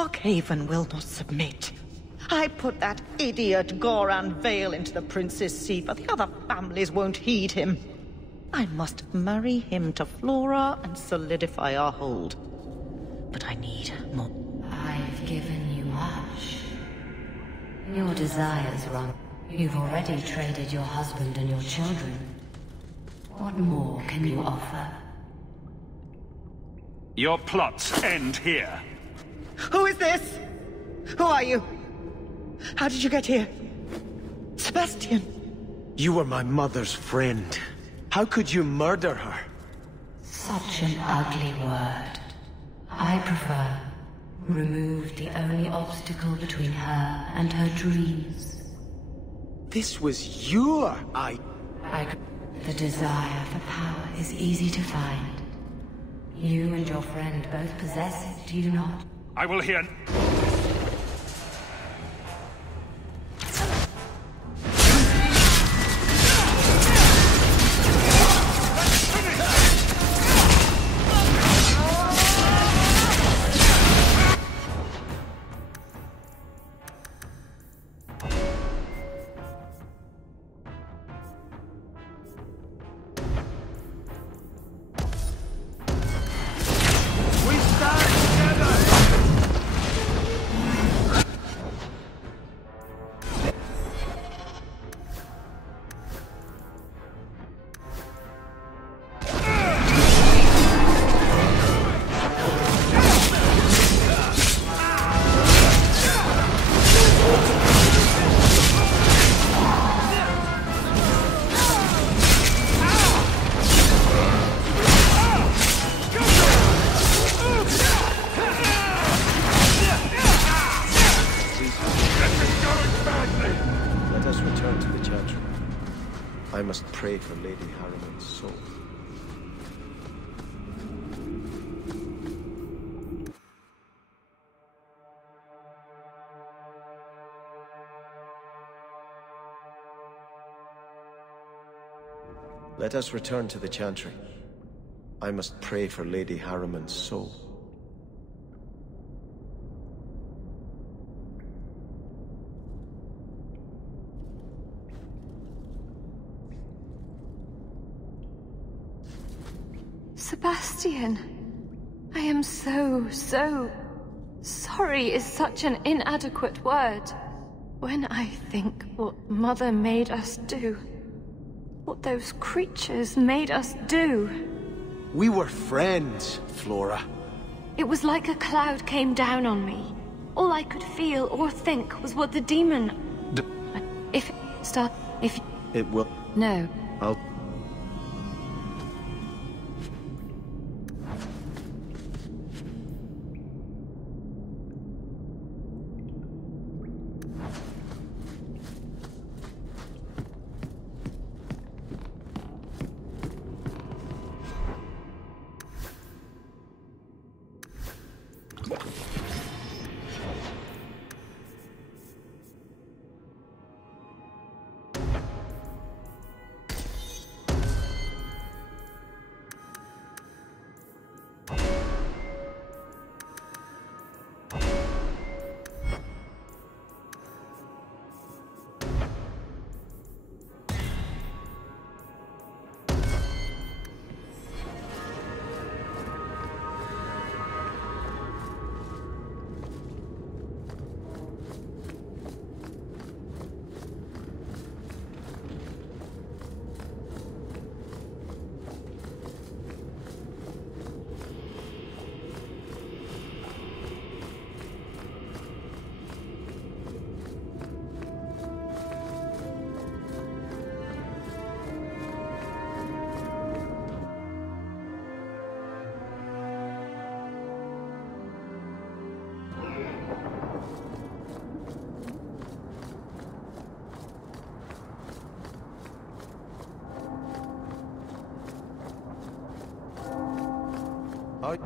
Darkhaven will not submit. I put that idiot Goran Vale into the Prince's Sea, but the other families won't heed him. I must marry him to Flora and solidify our hold. But I need more. I've given you much. Your desires run. You've already traded your husband and your children. What more can you offer? Your plots end here. Who is this? Who are you? How did you get here? Sebastian! You were my mother's friend. How could you murder her? Such an ugly word. I prefer remove the only obstacle between her and her dreams. This was your The desire for power is easy to find. You and your friend both possess it, do you not? I will hear... I must pray for Lady Harriman's soul. Let us return to the Chantry. I must pray for Lady Harriman's soul. Sebastian, I am so sorry is such an inadequate word. When I think what Mother made us do, what those creatures made us do. We were friends, Flora. It was like a cloud came down on me. All I could feel or think was what the demon... If It will... No. I'll... Are you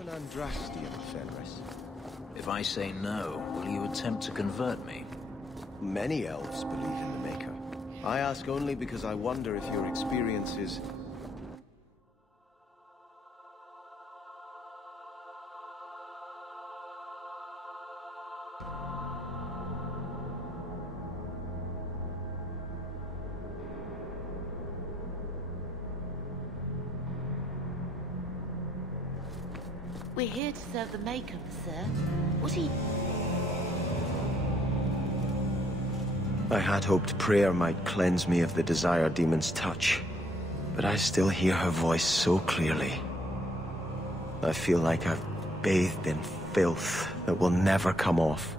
an Andrastian, Fenris? If I say no, will you attempt to convert me? Many elves believe in the Maker. I ask only because I wonder if your experience is... We're here to serve the Maker, sir. What he... I had hoped prayer might cleanse me of the Desire Demon's touch, but I still hear her voice so clearly. I feel like I've bathed in filth that will never come off.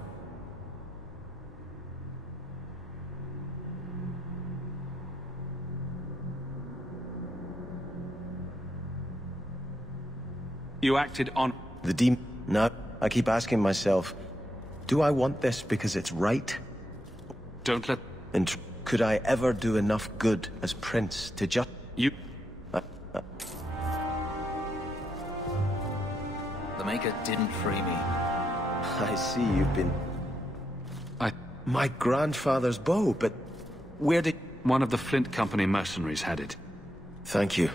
You acted on... The demon... No, I keep asking myself, do I want this because it's right? Don't let... And could I ever do enough good as Prince to just... You... The Maker didn't free me. I see you've been... My grandfather's bow, but where did... One of the Flint Company mercenaries had it. Thank you.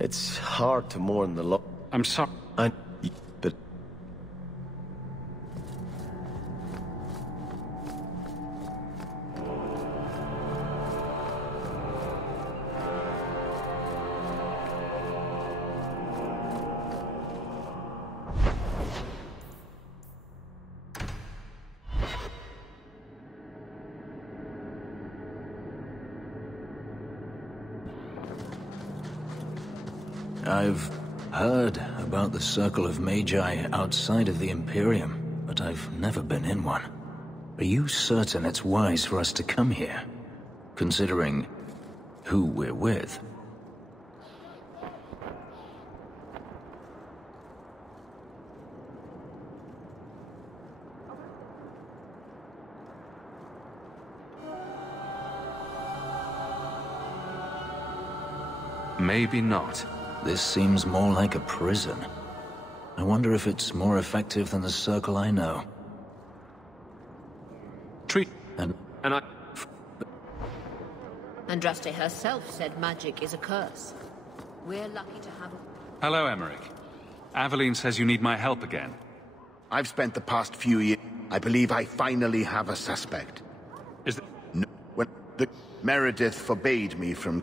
It's hard to mourn the loss. I'm sorry. But... I've heard about the Circle of Magi outside of the Imperium, but I've never been in one. Are you certain it's wise for us to come here, considering who we're with? Maybe not. This seems more like a prison. I wonder if it's more effective than the Circle I know. Andraste herself said magic is a curse. We're lucky to have a... Hello, Emmerich. Aveline says you need my help again. I've spent the past few years... I believe I finally have a suspect. Is that... No, when the Meredith forbade me from...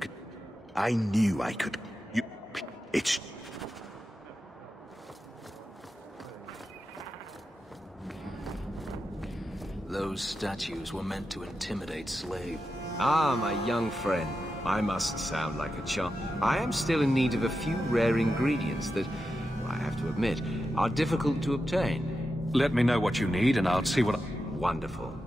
I knew I could... It's... Those statues were meant to intimidate slaves. Ah, my young friend. I mustn't sound like a chump. I am still in need of a few rare ingredients that, I have to admit, are difficult to obtain. Let me know what you need and I'll see what... Wonderful.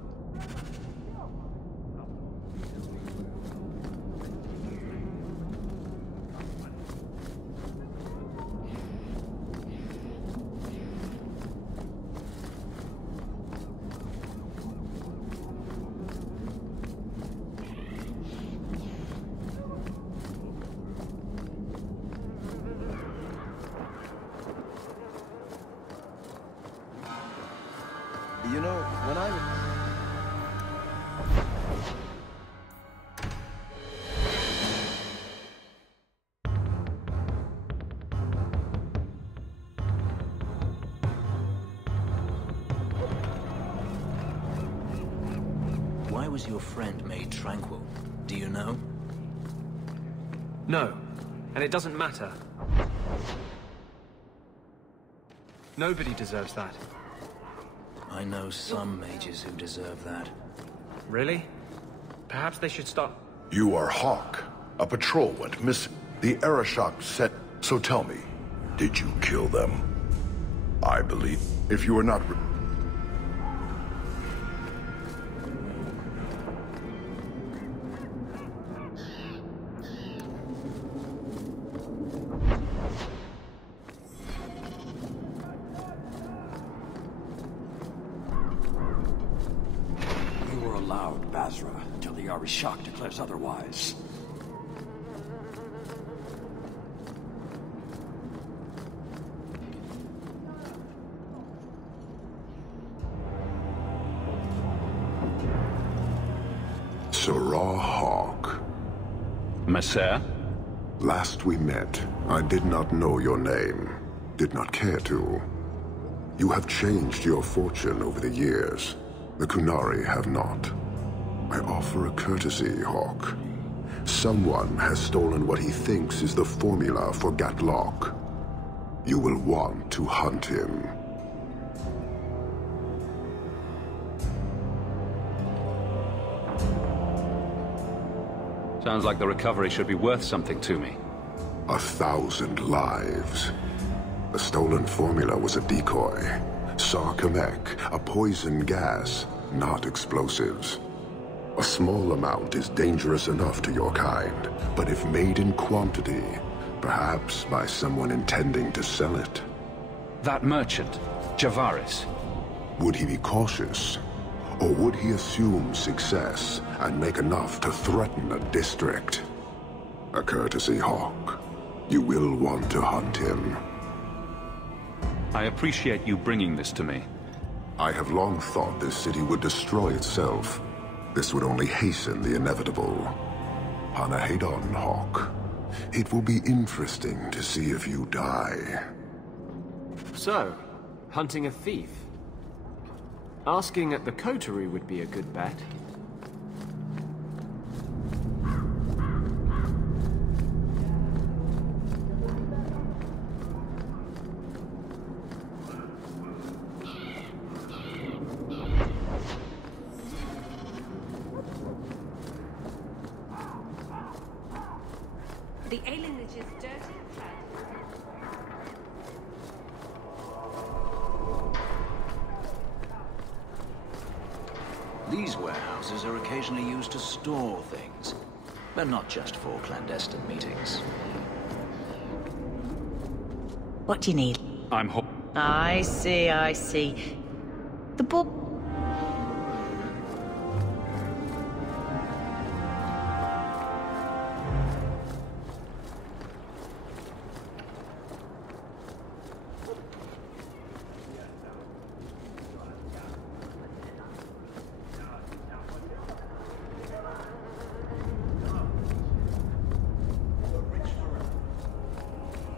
You know, when I... Why was your friend made tranquil? Do you know? No, and it doesn't matter. Nobody deserves that. I know some mages who deserve that. Really? Perhaps they should stop. You are Hawk. A patrol went missing. The Arashok said... So tell me, did you kill them? I believe... If you are not... until the Arashok declares otherwise. Sarah Hawk. Messer? Last we met, I did not know your name. Did not care to. You have changed your fortune over the years. The Kunari have not. I offer a courtesy, Hawk. Someone has stolen what he thinks is the formula for Gatlock. You will want to hunt him. Sounds like the recovery should be worth something to me. 1,000 lives. The stolen formula was a decoy. Sarcomech, a poison gas, not explosives. A small amount is dangerous enough to your kind, but if made in quantity, perhaps by someone intending to sell it. That merchant, Javaris. Would he be cautious? Or would he assume success and make enough to threaten a district? A courtesy hawk. You will want to hunt him. I appreciate you bringing this to me. I have long thought this city would destroy itself. This would only hasten the inevitable. Hanahedon, Hawk. It will be interesting to see if you die. So, hunting a thief. Asking at the coterie would be a good bet. The alienage is dirty and fat. These warehouses are occasionally used to store things, but not just for clandestine meetings. What do you need? I'm I see, I see. The book...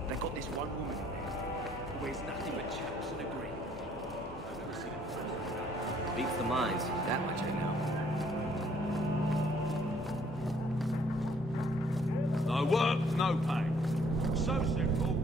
They got this one woman in there who wears nothing but chaps and a grin. I've never seen it. Beats the mines, that much I know. No work, no pay. So simple,